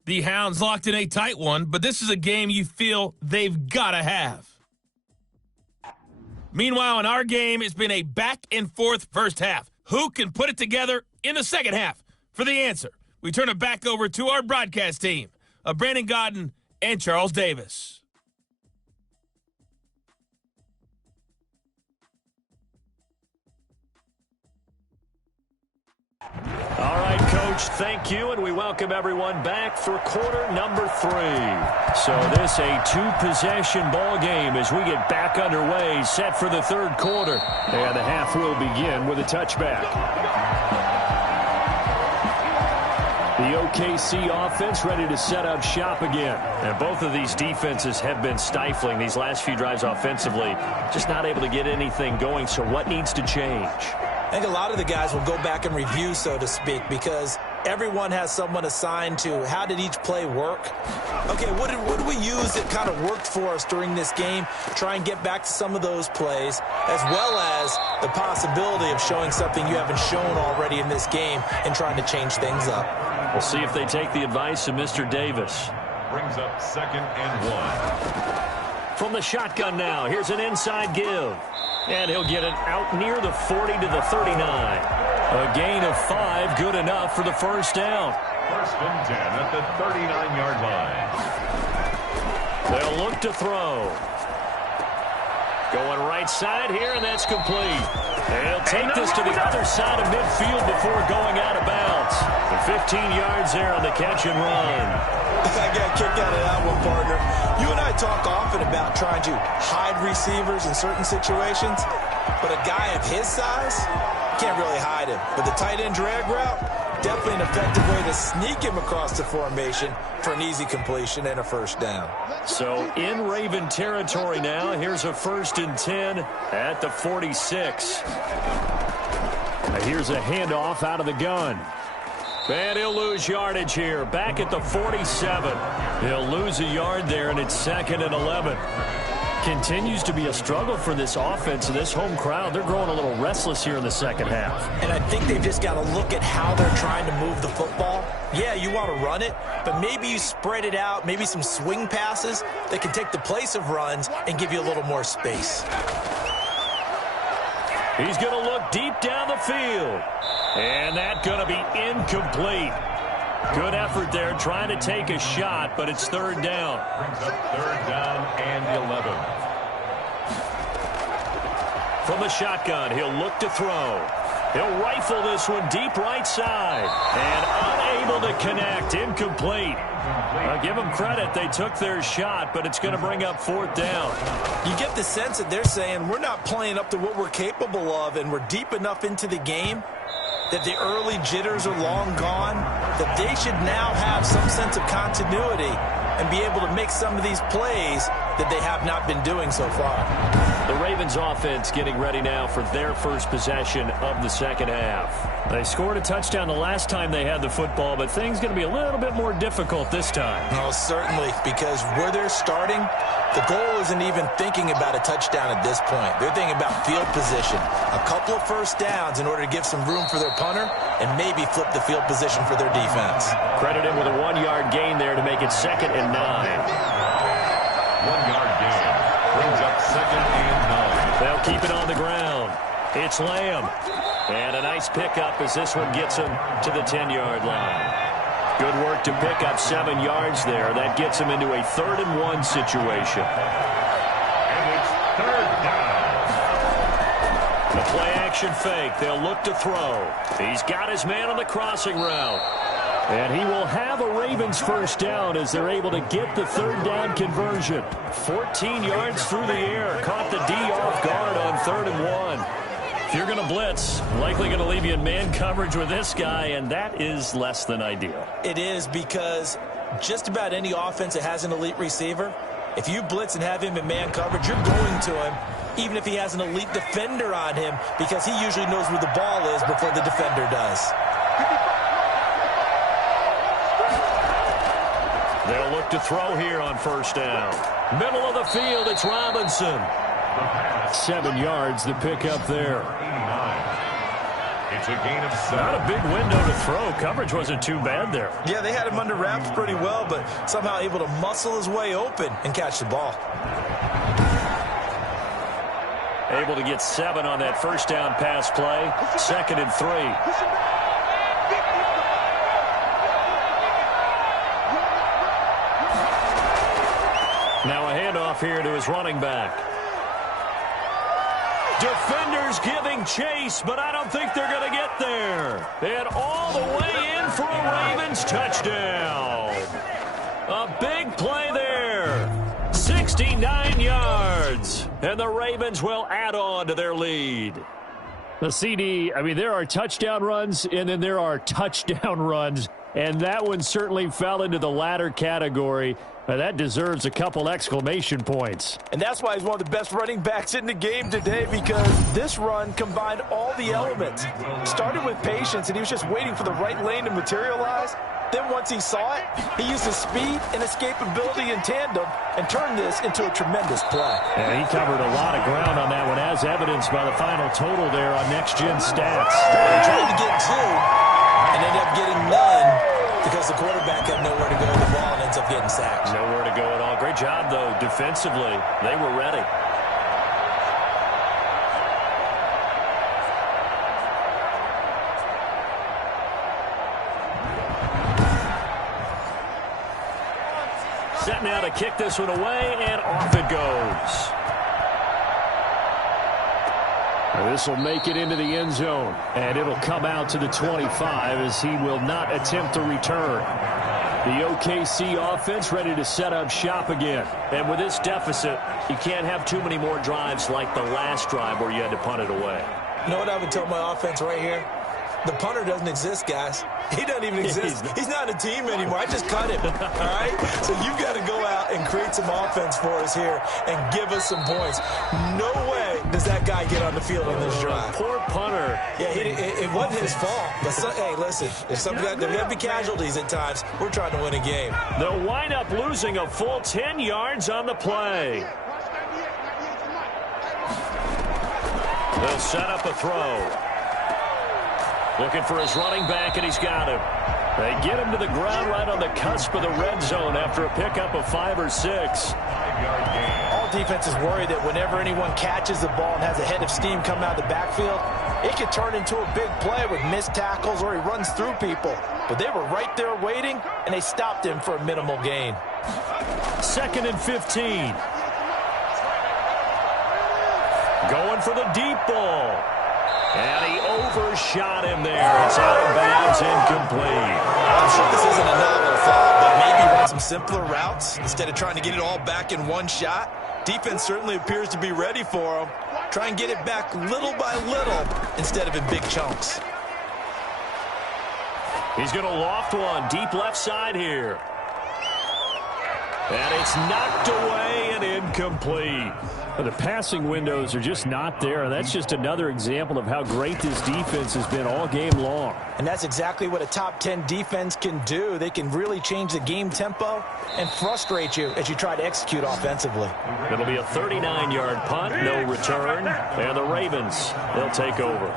The Hounds locked in a tight one, but this is a game you feel they've got to have. Meanwhile, in our game, it's been a back-and-forth first half. Who can put it together in the second half? For the answer, we turn it back over to our broadcast team of Brandon Godden and Charles Davis. All right, Coach, thank you, and we welcome everyone back for quarter number 3. So this a 2-possession ball game as we get back underway, set for the third quarter. And the half will begin with a touchback. The OKC offense ready to set up shop again. And both of these defenses have been stifling these last few drives offensively. Just not able to get anything going, so what needs to change? I think a lot of the guys will go back and review, so to speak, because everyone has someone assigned to how did each play work. Okay, what did we use that kind of worked for us during this game? Try and get back to some of those plays, as well as the possibility of showing something you haven't shown already in this game and trying to change things up. We'll see if they take the advice of Mr. Davis. Brings up 2nd and 1. From the shotgun now, here's an inside give. And he'll get it out near the 40 to the 39. A gain of 5, good enough for the first down. 1st and 10 at the 39-yard line. They'll look to throw. Going right side here, and that's complete. They'll take this to the other side of midfield before going out of bounds. The 15 yards there on the catch and run. I got a kick out of that one, partner. You and I talk often about trying to hide receivers in certain situations, but a guy of his size, can't really hide him. But the tight end drag route, definitely an effective way to sneak him across the formation for an easy completion and a first down. So in Raven territory now, here's a 1st and 10 at the 46. Now here's a handoff out of the gun. And he'll lose yardage here, back at the 47. He'll lose a yard there, and it's 2nd and 11. Continues to be a struggle for this offense and this home crowd. They're growing a little restless here in the second half. And I think they've just got to look at how they're trying to move the football. Yeah, you want to run it, but maybe you spread it out, maybe some swing passes that can take the place of runs and give you a little more space. He's going to look deep down the field. And that's going to be incomplete. Good effort there trying to take a shot, but it's 3rd down. Brings up 3rd down and 11. From the shotgun, he'll look to throw. He'll rifle this one deep right side. And unable to connect. Incomplete. I'll give them credit. They took their shot, but it's going to bring up 4th down. You get the sense that they're saying we're not playing up to what we're capable of, and we're deep enough into the game that the early jitters are long gone, that they should now have some sense of continuity and be able to make some of these plays that they have not been doing so far. The Ravens offense getting ready now for their first possession of the second half. They scored a touchdown the last time they had the football, but things going to be a little bit more difficult this time. No, certainly, because where they're starting, the goal isn't even thinking about a touchdown at this point. They're thinking about field position, a couple of first downs in order to give some room for their punter and maybe flip the field position for their defense. Credit him with a 1-yard gain there to make it 2nd and 9. 1-yard gain brings up 2nd and 9. They'll keep it on the ground. It's Lamb. And a nice pickup as this one gets him to the 10-yard line. Good work to pick up 7 yards there. That gets him into a 3rd and 1 situation. And it's 3rd down. The play-action fake. They'll look to throw. He's got his man on the crossing route. And he will have a Ravens first down as they're able to get the 3rd down conversion. 14 yards through the air. Caught the D off guard on 3rd and 1. If you're going to blitz, likely going to leave you in man coverage with this guy, and that is less than ideal. It is, because just about any offense that has an elite receiver, if you blitz and have him in man coverage, you're going to him, even if he has an elite defender on him, because he usually knows where the ball is before the defender does. They'll look to throw here on first down. Middle of the field, it's Robinson. 7 yards to pick up there. It's a gain of 7. Not a big window to throw. Coverage wasn't too bad there. Yeah, they had him under wraps pretty well, but somehow able to muscle his way open and catch the ball. Able to get 7 on that first down pass play. 2nd and 3. Now a handoff here to his running back. Defenders giving chase, but I don't think they're going to get there. And all the way in for a Ravens touchdown. A big play there. 69 yards. And the Ravens will add on to their lead. The CD, I mean, there are touchdown runs, and then there are touchdown runs, and that one certainly fell into the latter category. That deserves a couple exclamation points. And that's why he's one of the best running backs in the game today, because this run combined all the elements. Started with patience, and he was just waiting for the right lane to materialize. Then once he saw it, he used his speed and escapability in tandem and turned this into a tremendous play. And he covered a lot of ground on that one, as evidenced by the final total there on Next Gen Stats. He tried to get 2 and ended up getting none because the quarterback had nowhere to go with the ball and ends up getting sacked. Nowhere to go at all. Great job, though, defensively. They were ready. Set now to kick this one away, and off it goes. This will make it into the end zone, and it'll come out to the 25 as he will not attempt to return. The OKC offense ready to set up shop again. And with this deficit, you can't have too many more drives like the last drive where you had to punt it away. You know what I would tell my offense right here? The punter doesn't exist, guys. He doesn't even exist. He's not a team anymore. I just cut him, all right? So you've got to go out and create some offense for us here and give us some points. No way does that guy get on the field on this drive. Poor punter. Yeah, it wasn't his fault. But, hey, listen, there's going to be casualties at times. We're trying to win a game. They'll wind up losing a full 10 yards on the play. They'll set up a throw. Looking for his running back, and he's got him. They get him to the ground right on the cusp of the red zone after a pickup of 5 or 6. 5-yard gain. All defenses worry that whenever anyone catches the ball and has a head of steam come out of the backfield, it could turn into a big play with missed tackles or he runs through people. But they were right there waiting, and they stopped him for a minimal gain. 2nd and 15. Going for the deep ball. And he overshot him there. It's out of bounds, incomplete. I'm sure this isn't a novel thought, but maybe run some simpler routes instead of trying to get it all back in one shot. Defense certainly appears to be ready for him. Try and get it back little by little instead of in big chunks. He's going to loft one deep left side here. And it's knocked away and incomplete. The passing windows are just not there, and that's just another example of how great this defense has been all game long. And that's exactly what a top 10 defense can do. They can really change the game tempo and frustrate you as you try to execute offensively. It'll be a 39-yard punt, no return, and the Ravens, they'll take over.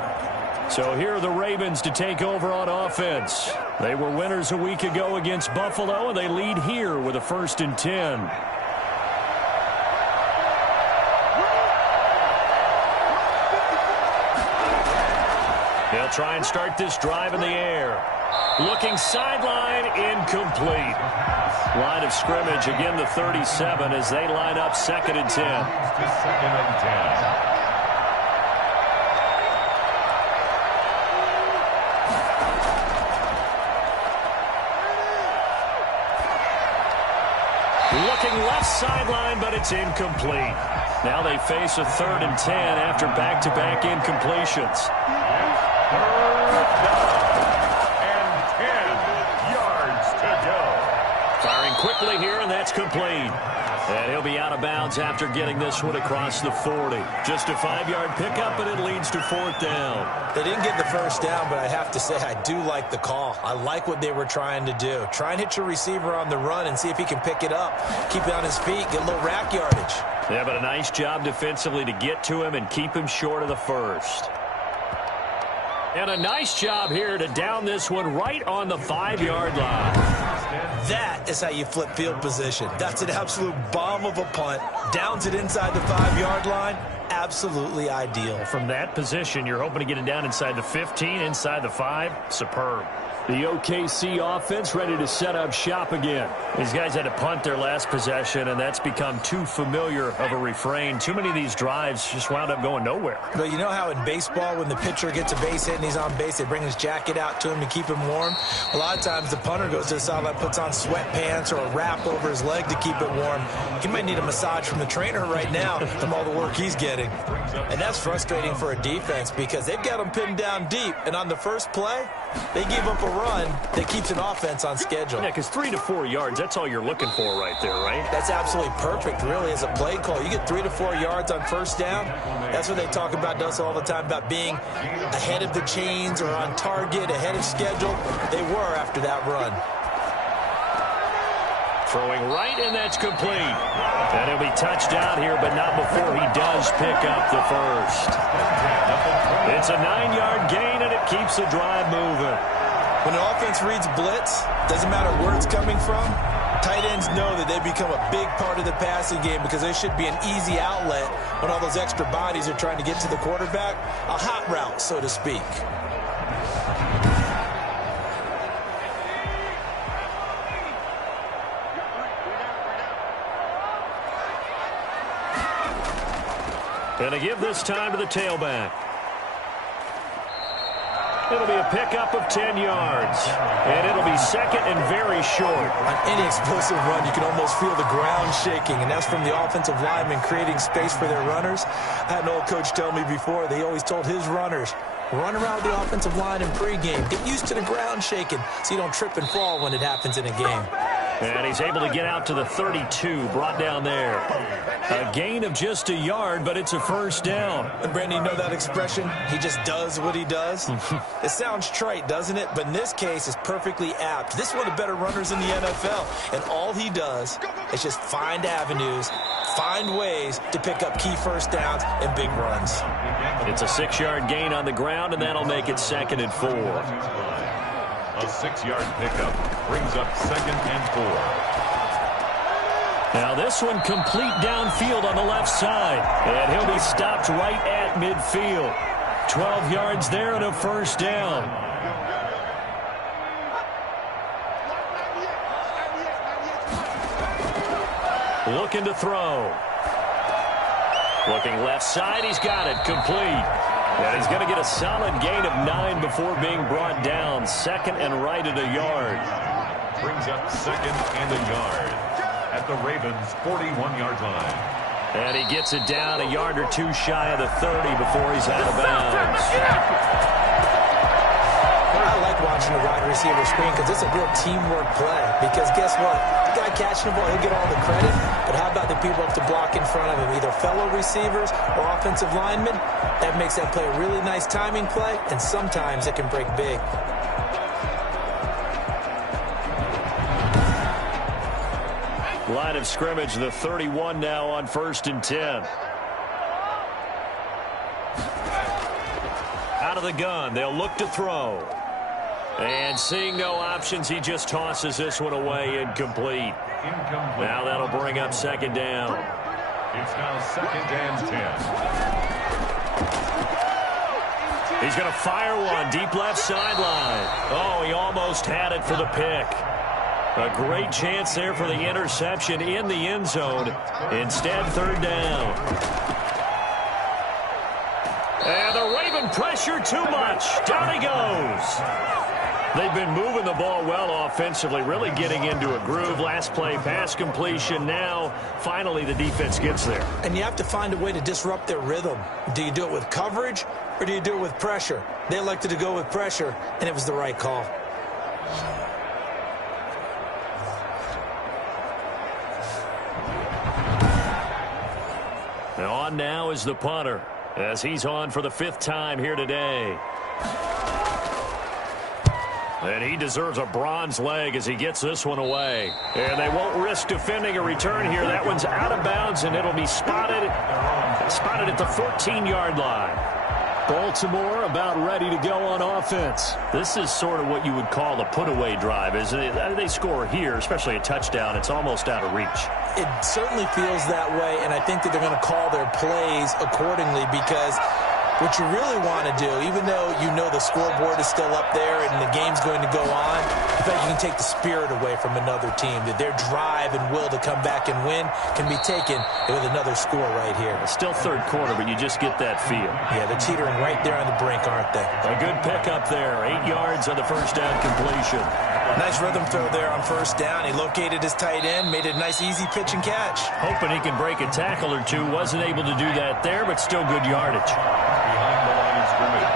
So here are the Ravens to take over on offense. They were winners a week ago against Buffalo, and they lead here with a 1st and 10. They'll try and start this drive in the air. Looking sideline, incomplete. Line of scrimmage, again the 37 as they line up 2nd and 10. To 2nd and 10. Looking left sideline, but it's incomplete. Now they face a 3rd and 10 after back-to-back incompletions. 3rd down and 10 yards to go. Firing quickly here, and that's complete. And he'll be out of bounds after getting this one across the 40. Just a 5-yard pickup, and it leads to 4th down. They didn't get the 1st down, but I have to say I do like the call. I like what they were trying to do. Try and hit your receiver on the run and see if he can pick it up. Keep it on his feet, get a little rack yardage. Yeah, but a nice job defensively to get to him and keep him short of the 1st. And a nice job here to down this one right on the 5-yard line. That is how you flip field position. That's an absolute bomb of a punt. Downs it inside the 5-yard line. Absolutely ideal. From that position, you're hoping to get it down inside the 15, inside the 5. Superb. The OKC offense ready to set up shop again. These guys had to punt their last possession, and that's become too familiar of a refrain. Too many of these drives just wound up going nowhere. But you know how in baseball, when the pitcher gets a base hit and he's on base, they bring his jacket out to him to keep him warm? A lot of times the punter goes to the sideline, puts on sweatpants or a wrap over his leg to keep it warm. He might need a massage from the trainer right now from all the work he's getting. And that's frustrating for a defense because they've got him pinned down deep, and on the first play, they give up a run that keeps an offense on schedule. Yeah, because 3 to 4 yards, that's all you're looking for right there, right? That's absolutely perfect, really, as a play call. You get 3 to 4 yards on first down. That's what they talk about us all the time, about being ahead of the chains or on target, ahead of schedule. They were after that run. Throwing right, and that's complete. And he'll be touched down here, but not before he does pick up the first. It's a 9-yard gain, and it keeps the drive moving. When an offense reads blitz, doesn't matter where it's coming from, tight ends know that they become a big part of the passing game because they should be an easy outlet when all those extra bodies are trying to get to the quarterback. A hot route, so to speak. And to give this time to the tailback. It'll be a pickup of 10 yards. And it'll be second and very short. On any explosive run, you can almost feel the ground shaking, and that's from the offensive linemen creating space for their runners. I had an old coach tell me before, they always told his runners, run around the offensive line in pregame. Get used to the ground shaking so you don't trip and fall when it happens in a game. And he's able to get out to the 32, brought down there. A gain of just a yard, but it's a first down. And Brandon, you know that expression? He just does what he does? It sounds trite, doesn't it? But in this case, it's perfectly apt. This is one of the better runners in the NFL. And all he does is just find avenues, find ways to pick up key first downs and big runs. It's a 6-yard gain on the ground, and that'll make it second and 4. A 6-yard pickup brings up second and 4. Now this one complete downfield on the left side. And he'll be stopped right at midfield. 12 yards there and a first down. Looking to throw. Looking left side, he's got it, complete. And he's going to get a solid gain of 9 before being brought down. Second and right at a yard. Brings up second and a yard at the Ravens' 41-yard line. And he gets it down a yard or two shy of the 30 before he's out of bounds. I like watching the wide receiver screen because it's a real teamwork play. Because guess what? The guy catching the ball, he'll get all the credit. But how about the people up to block in front of him? Either fellow receivers or offensive linemen. That makes that play a really nice timing play, and sometimes it can break big. Line of scrimmage, the 31 now on 1st and 10. Out of the gun, they'll look to throw. And seeing no options, he just tosses this one away, incomplete. Now that'll bring up second down. It's now second and 10. He's going to fire one deep left sideline. Oh, he almost had it for the pick. A great chance there for the interception in the end zone. Instead, third down. And the Raven pressure too much. Down he goes. They've been moving the ball well offensively, really getting into a groove. Last play, pass completion. Now, finally, the defense gets there. And you have to find a way to disrupt their rhythm. Do you do it with coverage, or do you do it with pressure? They elected to go with pressure, and it was the right call. On now is the punter, as he's on for the 5th time here today. And he deserves a bronze leg as he gets this one away. And they won't risk defending a return here. That one's out of bounds, and it'll be spotted at the 14-yard line. Baltimore about ready to go on offense. This is sort of what you would call a put-away drive, isn't it? They score here, especially a touchdown. It's almost out of reach. It certainly feels that way, and I think that they're going to call their plays accordingly because What you really want to do, even though you know the scoreboard is still up there and the game's going to go on, I bet you can take the spirit away from another team, that their drive and will to come back and win can be taken with another score right here. It's still third quarter, but you just get that feel. Yeah, they're teetering right there on the brink, aren't they? A good pickup there. 8 yards on the first down completion. Nice rhythm throw there on first down. He located his tight end, made it a nice easy pitch and catch. Hoping he can break a tackle or two. Wasn't able to do that there, but still good yardage. Behind the line of scrimmage.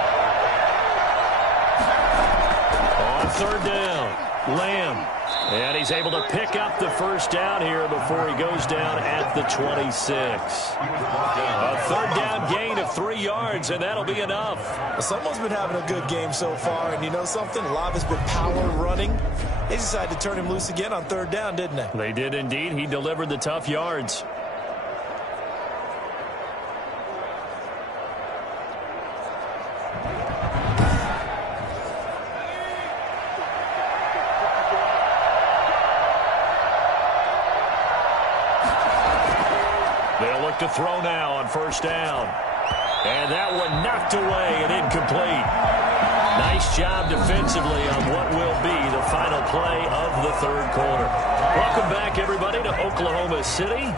On third down, Lamb. And he's able to pick up the first down here before he goes down at the 26. A third down gain of 3 yards, and that'll be enough. Well, someone's been having a good game so far, and you know something? A lot of it's been power running. They decided to turn him loose again on third down, didn't they? They did indeed. He delivered the tough yards. To throw now on first down. And that one knocked away and incomplete. Nice job defensively on what will be the final play of the third quarter. Welcome back, everybody, to Oklahoma City.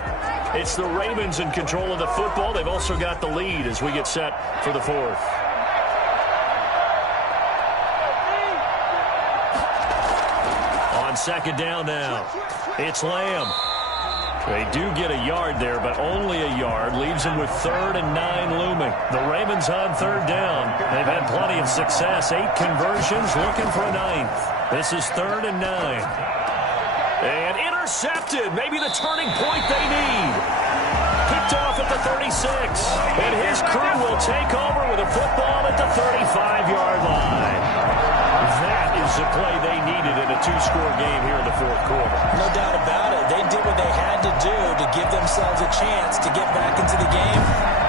It's the Ravens in control of the football. They've also got the lead as we get set for the fourth. On second down now, it's Lamb. They do get a yard there, but only a yard. Leaves them with 3rd and 9 looming. The Ravens on third down. They've had plenty of success. 8 conversions, looking for a 9th. This is 3rd and 9. And intercepted. Maybe the turning point they need. Picked off at the 36. And his crew will take over with a football at the 35-yard line. That is the play they needed in a 2-score game here in the fourth quarter. No doubt about it. They did what they had to do to give themselves a chance to get back into the game.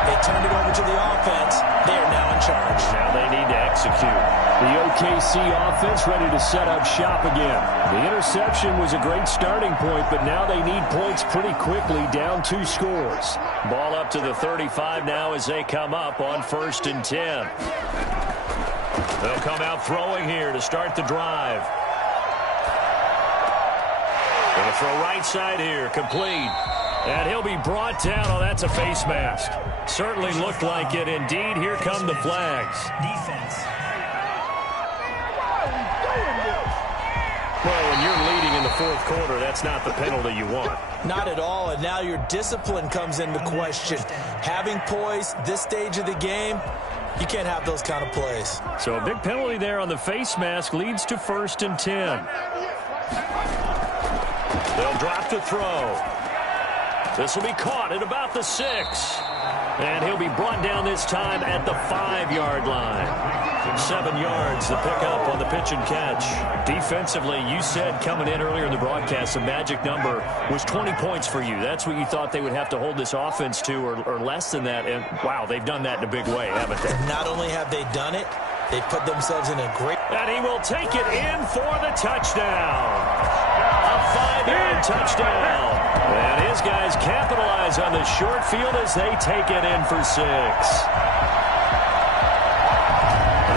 They turned it over to the offense. They are now in charge. Now they need to execute. The OKC offense ready to set up shop again. The interception was a great starting point, but now they need points pretty quickly, down 2 scores. Ball up to the 35 now as they come up on 1st and 10. They'll come out throwing here to start the drive. Going to throw right side here, complete. And he'll be brought down. Oh, that's a face mask. Certainly looked like it. Indeed, here come the flags. Defense. Well, when you're leading in the fourth quarter, that's not the penalty you want. Not at all, and now your discipline comes into question. Having poise this stage of the game, you can't have those kind of plays. So a big penalty there on the face mask leads to 1st and 10. They'll drop the throw. This will be caught at about the 6. And he'll be brought down this time at the 5-yard line. 7 yards, the pickup on the pitch and catch. Defensively, you said coming in earlier in the broadcast, the magic number was 20 points for you. That's what you thought they would have to hold this offense to, or less than that. And, wow, they've done that in a big way, haven't they? Not only have they done it, they put themselves in a great... And he will take it in for the touchdown. A 5-yard touchdown. And his guys capitalize on the short field as they take it in for 6.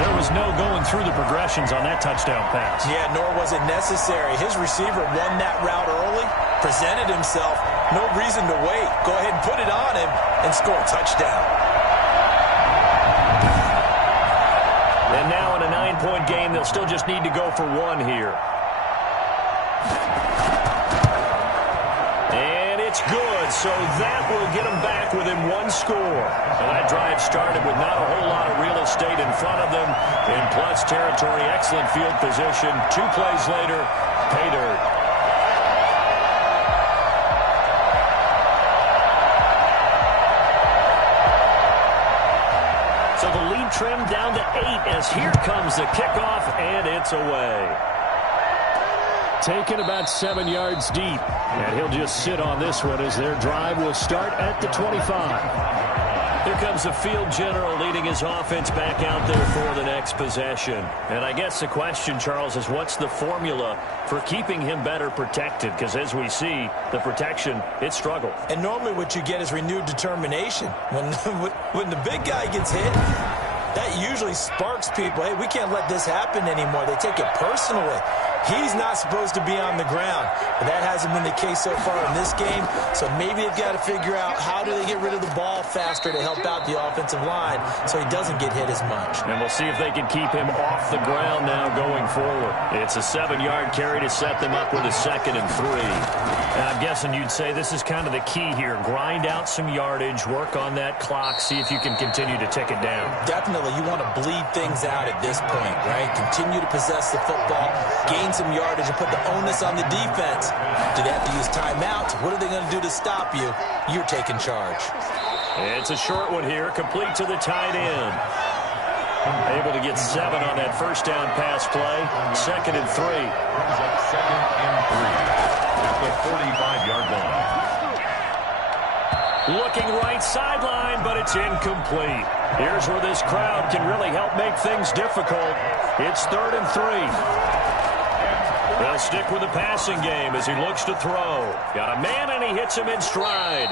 There was no going through the progressions on that touchdown pass. Yeah, nor was it necessary. His receiver won that route early, presented himself. No reason to wait. Go ahead and put it on him and score a touchdown. And now in a 9-point game, they'll still just need to go for 1 here. And it's good, so that will get them back within 1 score. And that drive started with not a whole lot of real estate in front of them. In plus territory, excellent field position. 2 plays later, pay dirt. So the lead trimmed down to 8 as here comes the kickoff, and it's away. Taken about 7 yards deep. And he'll just sit on this one as their drive will start at the 25. Here comes the field general leading his offense back out there for the next possession. And I guess the question, Charles, is what's the formula for keeping him better protected? Because as we see, the protection, it struggled. And normally what you get is renewed determination. When the big guy gets hit, that usually sparks people. Hey, we can't let this happen anymore. They take it personally. He's not supposed to be on the ground, but that hasn't been the case so far in this game. So maybe they've got to figure out how do they get rid of the ball faster to help out the offensive line so he doesn't get hit as much. And we'll see if they can keep him off the ground now going forward. It's a 7-yard carry to set them up with a 2nd and 3. And I'm guessing you'd say this is kind of the key here. Grind out some yardage, work on that clock, see if you can continue to tick it down. Definitely, you want to bleed things out at this point, right? Continue to possess the football, gain some yardage, and put the onus on the defense. Do they have to use timeouts? What are they going to do to stop you? You're taking charge. It's a short one here, complete to the tight end. Able to get 7 on that first down pass play. 2nd and 3. 2nd and 3 at the 45-yard line. Looking right sideline, but it's incomplete. Here's where this crowd can really help make things difficult. It's 3rd and 3. They'll stick with the passing game as he looks to throw. Got a man, and he hits him in stride.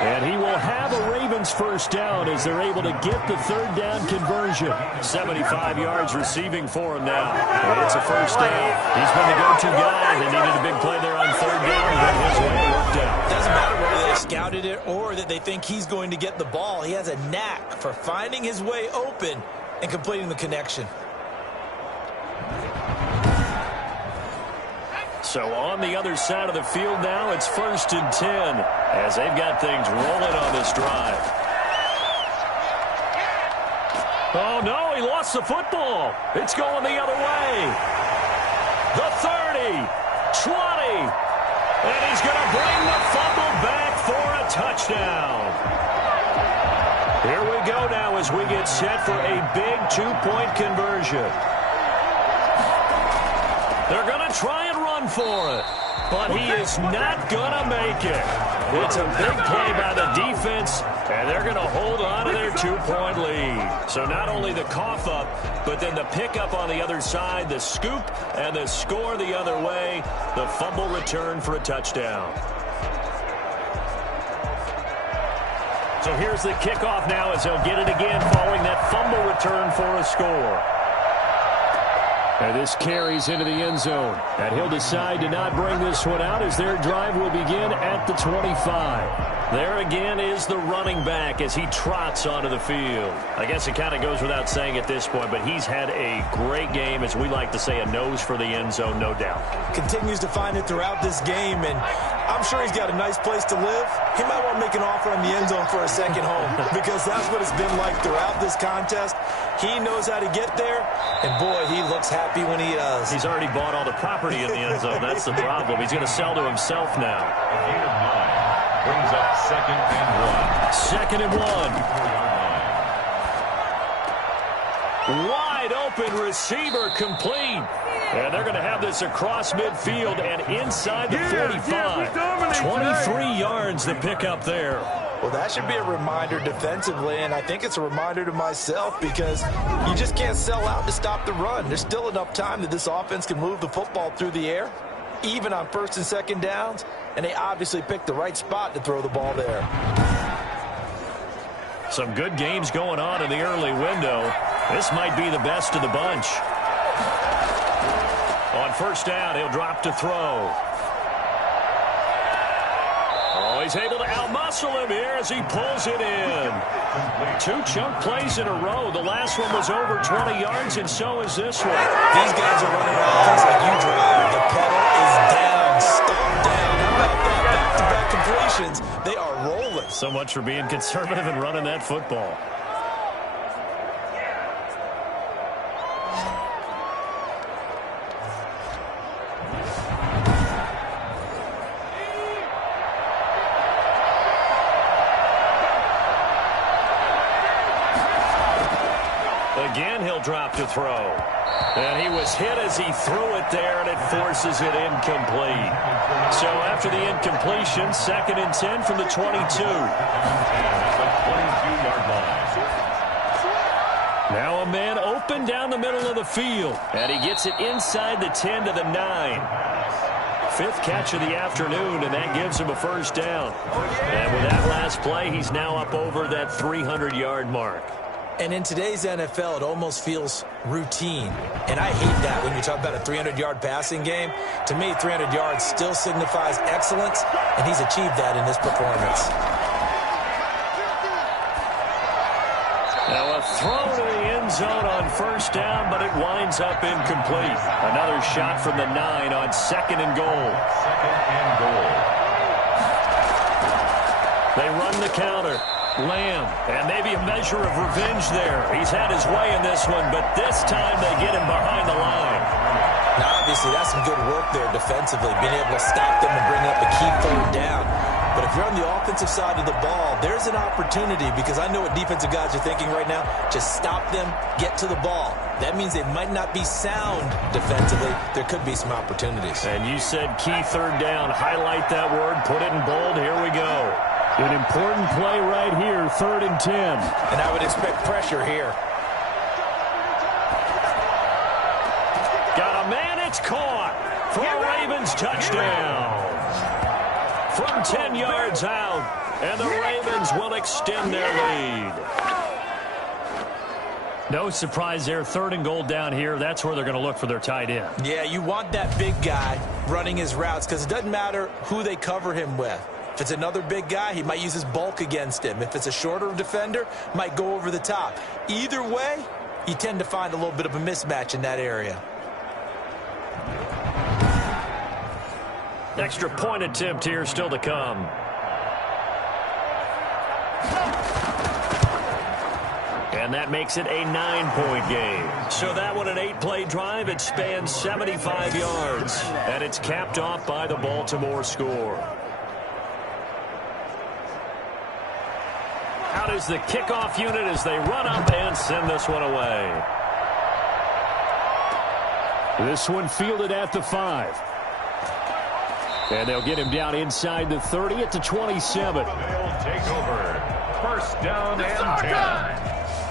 And he will have a Ravens first down as they're able to get the 3rd down conversion. 75 yards receiving for him now. And it's a first down. He's been the go-to guy. They needed a big play there on 3rd down. But his way worked out. Doesn't matter whether they scouted it or that they think he's going to get the ball. He has a knack for finding his way open and completing the connection. So on the other side of the field now, it's 1st and 10 as they've got things rolling on this drive. Oh, no, he lost the football. It's going the other way. The 30, 20, and he's going to bring the fumble back for a touchdown. Here we go now as we get set for a big 2-point conversion. They're going to try and run for it, but he is not going to make it. It's a big play by the defense, and they're going to hold on to their 2-point lead. So not only the cough up, but then the pickup on the other side, the scoop, and the score the other way, the fumble return for a touchdown. So here's the kickoff now as they'll get it again following that fumble return for a score. And this carries into the end zone. And he'll decide to not bring this one out as their drive will begin at the 25. There again is the running back as he trots onto the field. I guess it kind of goes without saying at this point, but he's had a great game, as we like to say, a nose for the end zone, no doubt. Continues to find it throughout this game, and I'm sure he's got a nice place to live. He might want to make an offer on the end zone for a second home because that's what it's been like throughout this contest. He knows how to get there, and boy, he looks happy when he does. He's already bought all the property in the end zone. That's the problem. He's going to sell to himself now. 8 of 9 brings up 2nd and 1. 2nd and 1. Wide open receiver complete. And they're going to have this across midfield and inside the 45. 23 yards to pick up there. Well, that should be a reminder defensively, and I think it's a reminder to myself because you just can't sell out to stop the run. There's still enough time that this offense can move the football through the air, even on 1st and 2nd downs, and they obviously picked the right spot to throw the ball there. Some good games going on in the early window. This might be the best of the bunch. On 1st down, he'll drop to throw. Oh, he's able to outmuscle him here as he pulls it in. 2 chunk plays in a row. The last one was over 20 yards, and so is this one. These guys are running offense like you drive. The pedal is down, stomped down. How about that? Back-to-back completions. They are rolling. So much for being conservative and running that football. Again, he'll drop to throw. And he was hit as he threw it there, and it forces it incomplete. So after the incompletion, 2nd and 10 from the 22. Now a man open down the middle of the field. And he gets it inside the 10 to the 9. 5th catch of the afternoon, and that gives him a first down. And with that last play, he's now up over that 300-yard mark. And in today's NFL, it almost feels routine. And I hate that when you talk about a 300-yard passing game. To me, 300 yards still signifies excellence, and he's achieved that in this performance. Now a throw to the end zone on first down, but it winds up incomplete. Another shot from the 9 on 2nd and goal. 2nd and goal. They run the counter. Lamb, and maybe a measure of revenge there. He's had his way in this one, but this time they get him behind the line. Now, obviously, that's some good work there defensively, being able to stop them and bring up a key 3rd down. But if you're on the offensive side of the ball, there's an opportunity, because I know what defensive guys are thinking right now. Just stop them, get to the ball. That means they might not be sound defensively. There could be some opportunities. And you said key 3rd down. Highlight that word. Put it in bold. Here we go. An important play right here, 3rd and 10. And I would expect pressure here. Got a man, it's caught. For a Ravens touchdown. From 10 yards out, and the Ravens will extend their lead. No surprise there, 3rd and goal down here. That's where they're going to look for their tight end. Yeah, you want that big guy running his routes, because it doesn't matter who they cover him with. If it's another big guy, he might use his bulk against him. If it's a shorter defender, might go over the top. Either way, you tend to find a little bit of a mismatch in that area. Extra point attempt here still to come. And that makes it a 9-point game. So that one, an 8-play drive. It spans 75 yards. And it's capped off by the Baltimore score. Out is the kickoff unit as they run up and send this one away. This one fielded at the 5. And they'll get him down inside the 30 at the 27. They'll take over. 1st down and 10.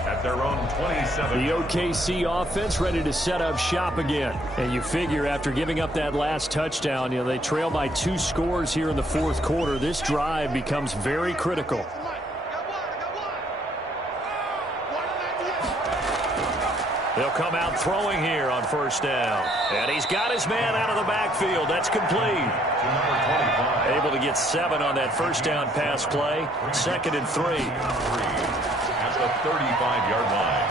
At their own 27. The OKC offense ready to set up shop again. And you figure after giving up that last touchdown, they trail by 2 scores here in the 4th quarter. This drive becomes very critical. They'll come out throwing here on 1st down. And he's got his man out of the backfield. That's complete. Able to get 7 on that 1st down pass play. 2nd and 3. At the 35-yard line.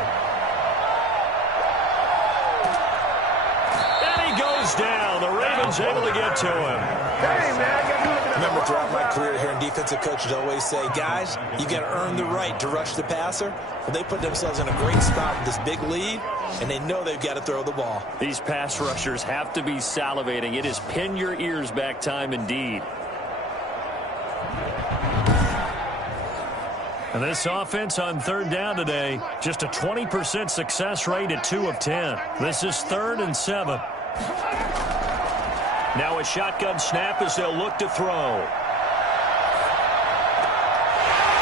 And he goes down. The Ravens able to get to him. Hey, man, remember throughout my career here in defensive coaches always say, guys, you got to earn the right to rush the passer. Well, they put themselves in a great spot with this big lead, and they know they've got to throw the ball. These pass rushers have to be salivating. It is pin your ears back time indeed. And this offense on 3rd down today, just a 20% success rate at 2 of 10. This is 3rd and 7. Now a shotgun snap as they'll look to throw.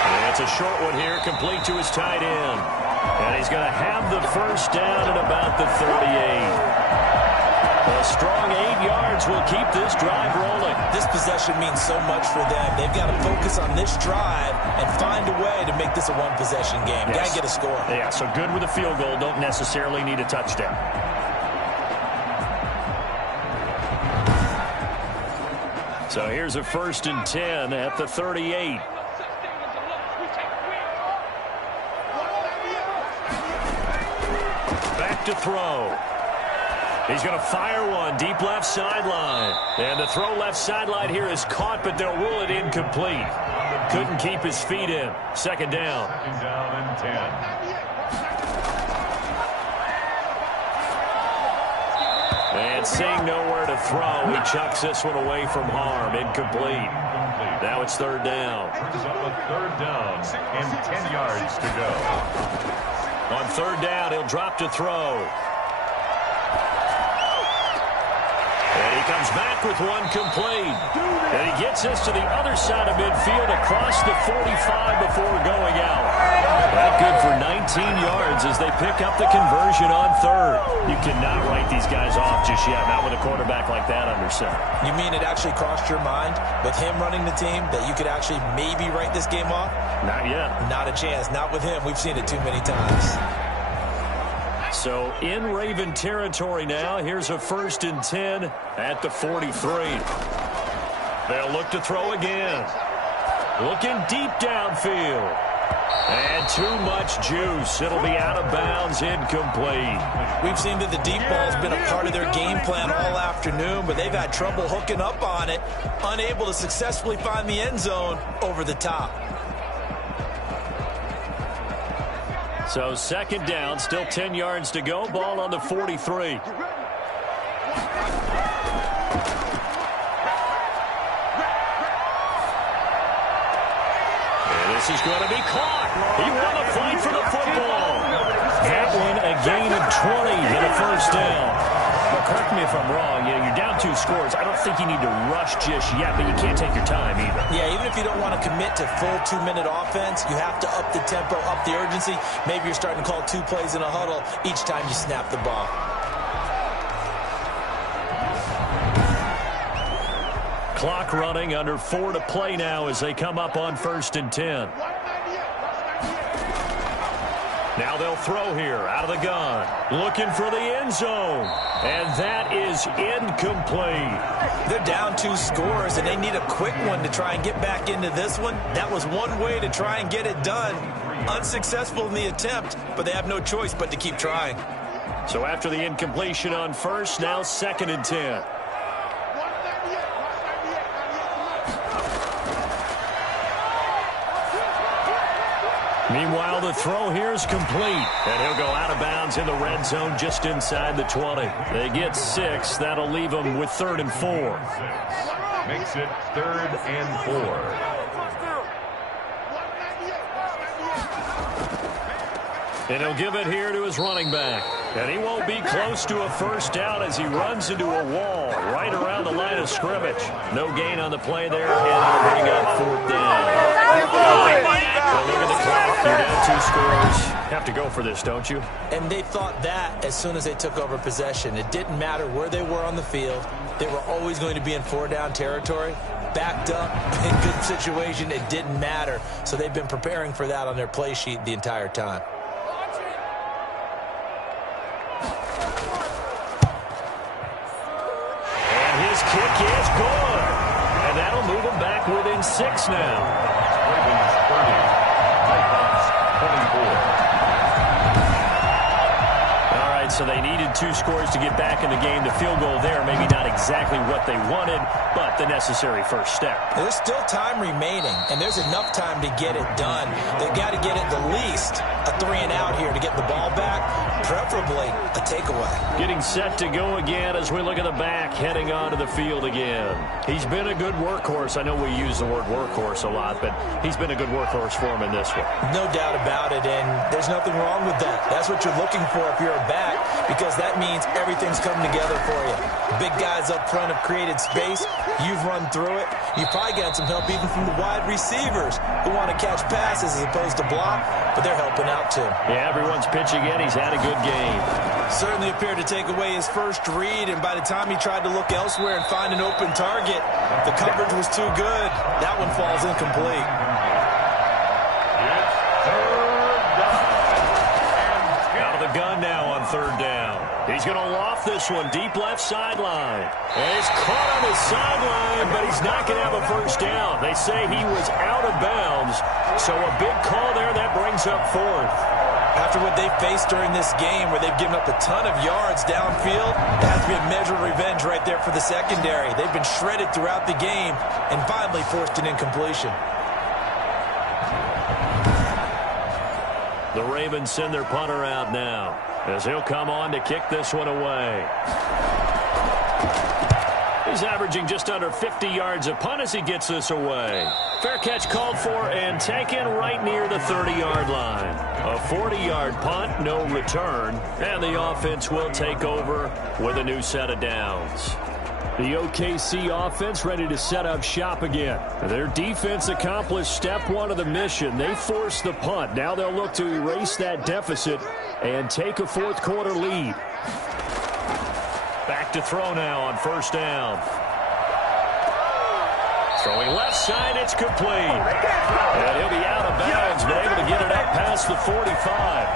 And it's a short one here, complete to his tight end. And he's going to have the 1st down at about the 38. A strong 8 yards will keep this drive rolling. This possession means so much for them. They've got to focus on this drive and find a way to make this a one-possession game. Yes. Got to get a score. Yeah, so good with a field goal. Don't necessarily need a touchdown. So here's a 1st and 10 at the 38. Back to throw. He's going to fire one deep left sideline. And the throw left sideline here is caught, but they'll rule it incomplete. Couldn't keep his feet in. 2nd down. 2nd down and 10. And seeing nowhere to throw, he chucks this one away from harm. Incomplete. Now it's 3rd down. Brings up a 3rd down and 10 yards to go. On 3rd down, he'll drop to throw. And he comes back with one complete. And he gets this to the other side of midfield across the 45 before going out. That good for 19 yards as they pick up the conversion on third. You cannot write these guys off just yet, not with a quarterback like that under center. You mean it actually crossed your mind with him running the team that you could actually maybe write this game off? Not yet. Not a chance. Not with him. We've seen it too many times. So in Raven territory now, here's a 1st and 10 at the 43. They'll look to throw again. Looking deep downfield. And too much juice. It'll be out of bounds, incomplete. We've seen that the deep ball's been a part of their game plan all afternoon, but they've had trouble hooking up on it, unable to successfully find the end zone over the top. So 2nd down, still 10 yards to go. Ball on the 43. This is going to be caught. He won the fight for the football. That one a gain of 20 and a 1st down. But correct me if I'm wrong. You're down 2 scores. I don't think you need to rush just yet, but you can't take your time either. Yeah, even if you don't want to commit to full 2-minute offense, you have to up the tempo, up the urgency. Maybe you're starting to call 2 plays in a huddle each time you snap the ball. Clock running, under 4 to play now as they come up on 1st and 10. Now they'll throw here out of the gun. Looking for the end zone. And that is incomplete. They're down 2 scores, and they need a quick one to try and get back into this one. That was one way to try and get it done. Unsuccessful in the attempt, but they have no choice but to keep trying. So after the incompletion on 1st, now 2nd and 10. Meanwhile, the throw here is complete. And he'll go out of bounds in the red zone just inside the 20. They get 6. That'll leave them with 3rd and 4. Makes it 3rd and 4. And he'll give it here to his running back. And he won't be close to a 1st down as he runs into a wall right around the line of scrimmage. No gain on the play there, and he'll bring up 4th down. Well, look at the clock. You're down 2 scores. Have to go for this, don't you? And they thought that as soon as they took over possession. It didn't matter where they were on the field. They were always going to be in 4-down territory. Backed up, in good situation, it didn't matter. So they've been preparing for that on their play sheet the entire time. His kick is good. And that'll move him back within 6 now. Ravens 30. Nighthawks 24. All right, so they needed 2 scores to get back in the game. The field goal there, maybe not exactly what they wanted, but the necessary 1st step. There's still time remaining, and there's enough time to get it done. They've got to get at the least a 3-and-out here to get the ball back, preferably a takeaway. Getting set to go again as we look at the back, heading onto the field again. He's been a good workhorse. I know we use the word workhorse a lot, but he's been a good workhorse for him in this one. No doubt about it, and there's nothing wrong with that. That's what you're looking for if you're a back, because that means everything's coming together for you. Big guys up front have created space. You've run through it. You've probably gotten some help even from the wide receivers who want to catch passes as opposed to block, but they're helping out too. Yeah, everyone's pitching in. He's had a good game. Certainly appeared to take away his first read, and by the time he tried to look elsewhere and find an open target, the coverage was too good. That one falls incomplete. It's 3rd down. Out of the gun now on 3rd down. He's going to loft this one deep left sideline. And it's caught on the sideline, but he's not going to have a 1st down. They say he was out of bounds, so a big call there. That brings up 4th. After what they faced during this game where they've given up a ton of yards downfield, it has to be a measure of revenge right there for the secondary. They've been shredded throughout the game and finally forced an incompletion. The Ravens send their punter out now as he'll come on to kick this one away. He's averaging just under 50 yards a punt as he gets this away. Fair catch called for and taken right near the 30-yard line. A 40-yard punt, no return, and the offense will take over with a new set of downs. The OKC offense ready to set up shop again. Their defense accomplished step one of the mission. They forced the punt. Now they'll look to erase that deficit and take a fourth quarter lead. Back to throw now on first down. Throwing left side, it's complete. And he'll be out of bounds, but able to get it up past the 45.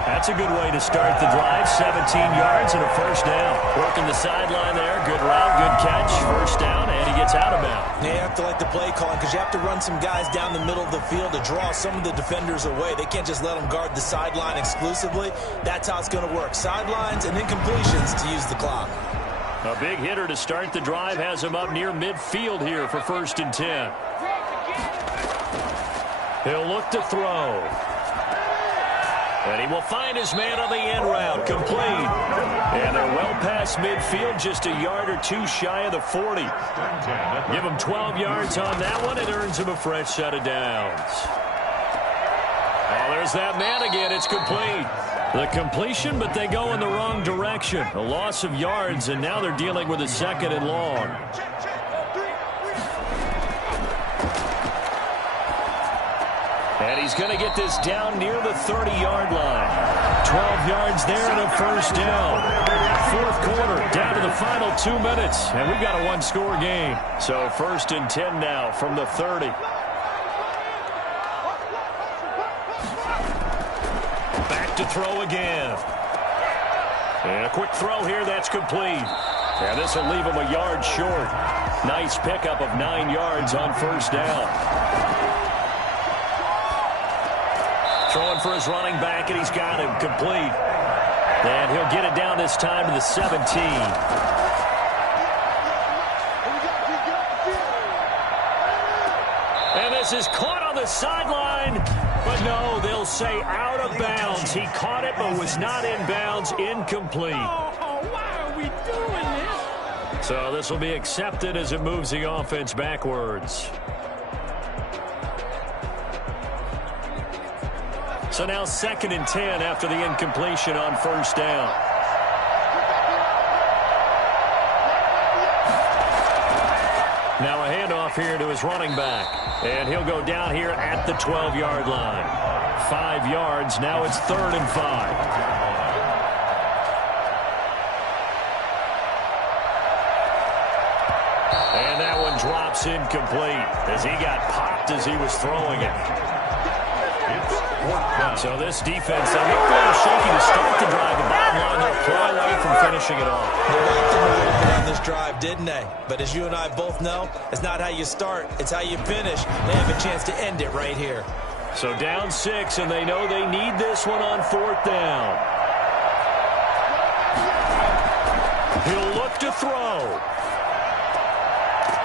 That's a good way to start the drive. 17 yards and a first down. Working the sideline there. Good route, good catch. First down, and he gets out of bounds. You have to like the play calling because you have to run some guys down the middle of the field to draw some of the defenders away. They can't just let them guard the sideline exclusively. That's how it's going to work. Sidelines and incompletions to use the clock. A big hitter to start the drive has him up near midfield here for 1st and 10. He'll look to throw. And he will find his man on the end route. Complete. And they're well past midfield, just a yard or two shy of the 40. Give him 12 yards on that one. It earns him a fresh set of downs. Oh, there's that man again. It's complete. The completion, but they go in the wrong direction. A loss of yards, and now they're dealing with a 2nd and long. And he's going to get this down near the 30-yard line. 12 yards there and a first down. Fourth quarter, down to the final 2 minutes, and we've got a one-score game. So 1st and 10 now from the 30. To throw again. And a quick throw here, that's complete. And this will leave him a yard short. Nice pickup of 9 yards on first down. Throwing for his running back, and he's got him complete. And he'll get it down this time to the 17. And this is caught on the sideline. But no, they'll say out of bounds. He caught it but was not in bounds. Incomplete. Why are we doing this? So this will be accepted as it moves the offense backwards. So now 2nd and 10 after the incompletion on first down. Now a handoff here to his running back. And he'll go down here at the 12-yard line. 5 yards. Now it's 3rd and 5. And that one drops incomplete as he got popped as he was throwing it. So this defense, they look a little shaky to start the drive. The bottom line, they'll throw away from finishing it off. They liked him a little bit on this drive, didn't they? But as you and I both know, it's not how you start, it's how you finish. They have a chance to end it right here. So down 6, and they know they need this one on 4th down. He'll look to throw.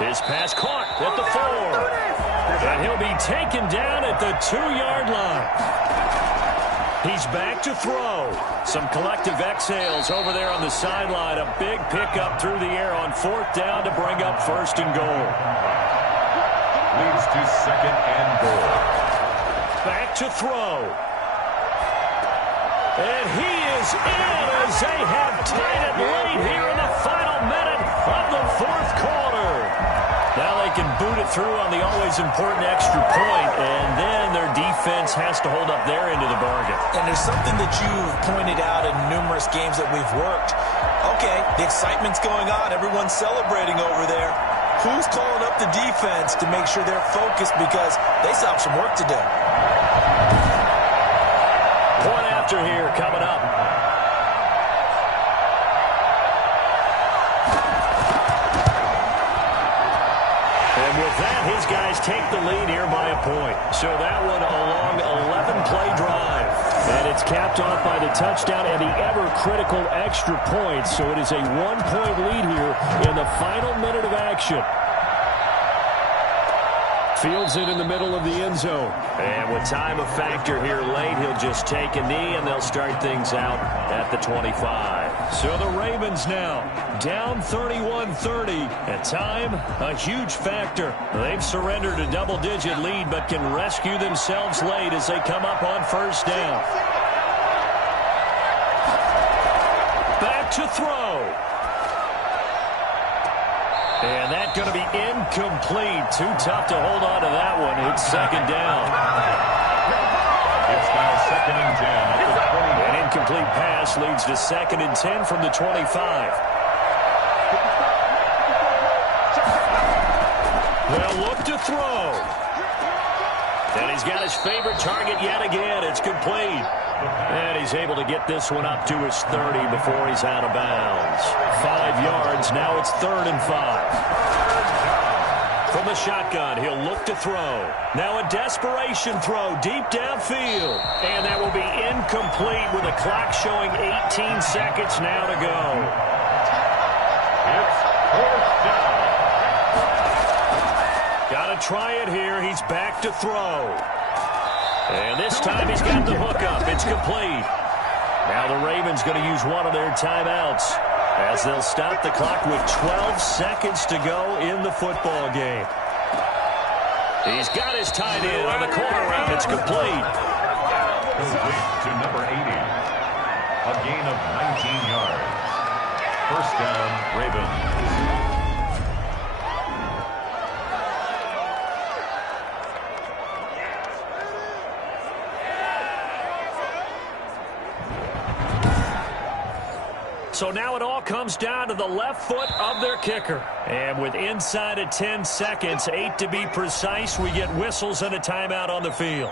His pass caught at the 4. And he'll be taken down at the 2-yard line. He's back to throw. Some collective exhales over there on the sideline. A big pickup through the air on 4th down to bring up 1st and goal. Leads to 2nd and goal. Back to throw. And he is in as they have tied it late here in the final minute of the 4th quarter. Now they can boot it through on the always important extra point, and then their defense has to hold up their end of the bargain. And there's something that you've pointed out in numerous games that we've worked. Okay, the excitement's going on. Everyone's celebrating over there. Who's calling up the defense to make sure they're focused because they still have some work to do? Point after here coming up. With that, his guys take the lead here by a point. So that one a long 11-play drive. And it's capped off by the touchdown and the ever-critical extra point. So it is a 1-point lead here in the final minute of action. Fields it in the middle of the end zone. And with time a factor here late, he'll just take a knee and they'll start things out at the 25. So the Ravens now down 31-30. At time, a huge factor. They've surrendered a double-digit lead but can rescue themselves late as they come up on first down. Back to throw. And that's going to be incomplete. Too tough to hold on to that one. It's second down. It's now 2nd and 10 at the 20. An incomplete pass leads to 2nd and 10 from the 25. They'll look to throw. And he's got his favorite target yet again. It's complete. And he's able to get this one up to his 30 before he's out of bounds. 5 yards. Now it's 3rd and 5. From the shotgun, he'll look to throw. Now a desperation throw deep downfield. And that will be incomplete with the clock showing 18 seconds now to go. It's 4th down. Got to try it here. He's back to throw. And this time he's got the hookup. It's complete. Now the Ravens going to use one of their timeouts as they'll stop the clock with 12 seconds to go in the football game. He's got his tight end on the corner route. It's complete. Complete to number 80. A gain of 19 yards. 1st down, Ravens. So now it all comes down to the left foot of their kicker. And with inside of 10 seconds, 8 to be precise, we get whistles and a timeout on the field.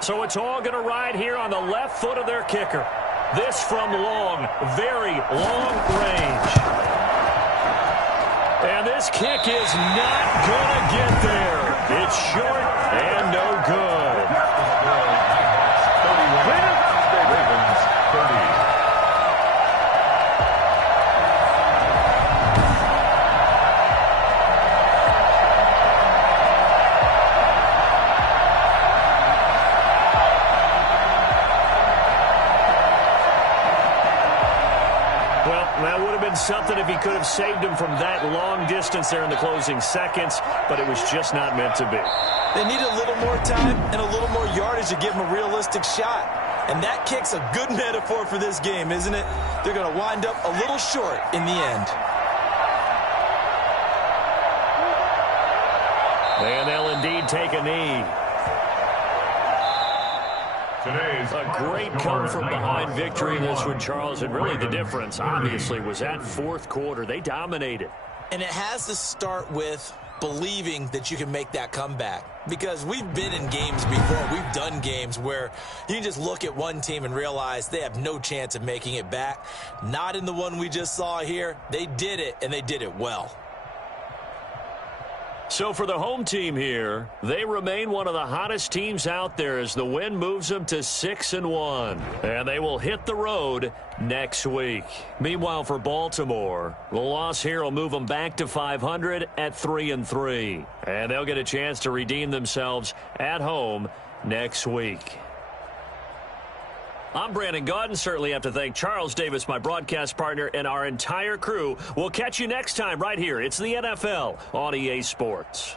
So it's all going to ride here on the left foot of their kicker. This from long, very long range. And this kick is not going to get there. It's short and no good. Ravens 30. Well, that would have been something if he could have saved him from that long distance there in the closing seconds, but it was just not meant to be. They need a little more time and a little more yardage to give him a realistic shot. And that kick's a good metaphor for this game, isn't it? They're going to wind up a little short in the end. And they'll indeed take a knee. Today's A great come-from-behind victory in this one, Charles. And really the difference, obviously, was that 4th quarter. They dominated. And it has to start with believing that you can make that comeback. Because we've been in games before. We've done games where you can just look at one team and realize they have no chance of making it back. Not in the one we just saw here. They did it, and they did it well. So for the home team here, they remain one of the hottest teams out there as the win moves them to 6-1. And they will hit the road next week. Meanwhile, for Baltimore, the loss here will move them back to 500 at 3-3. And they'll get a chance to redeem themselves at home next week. I'm Brandon Gaudin. Certainly have to thank Charles Davis, my broadcast partner, and our entire crew. We'll catch you next time right here. It's the NFL on EA Sports.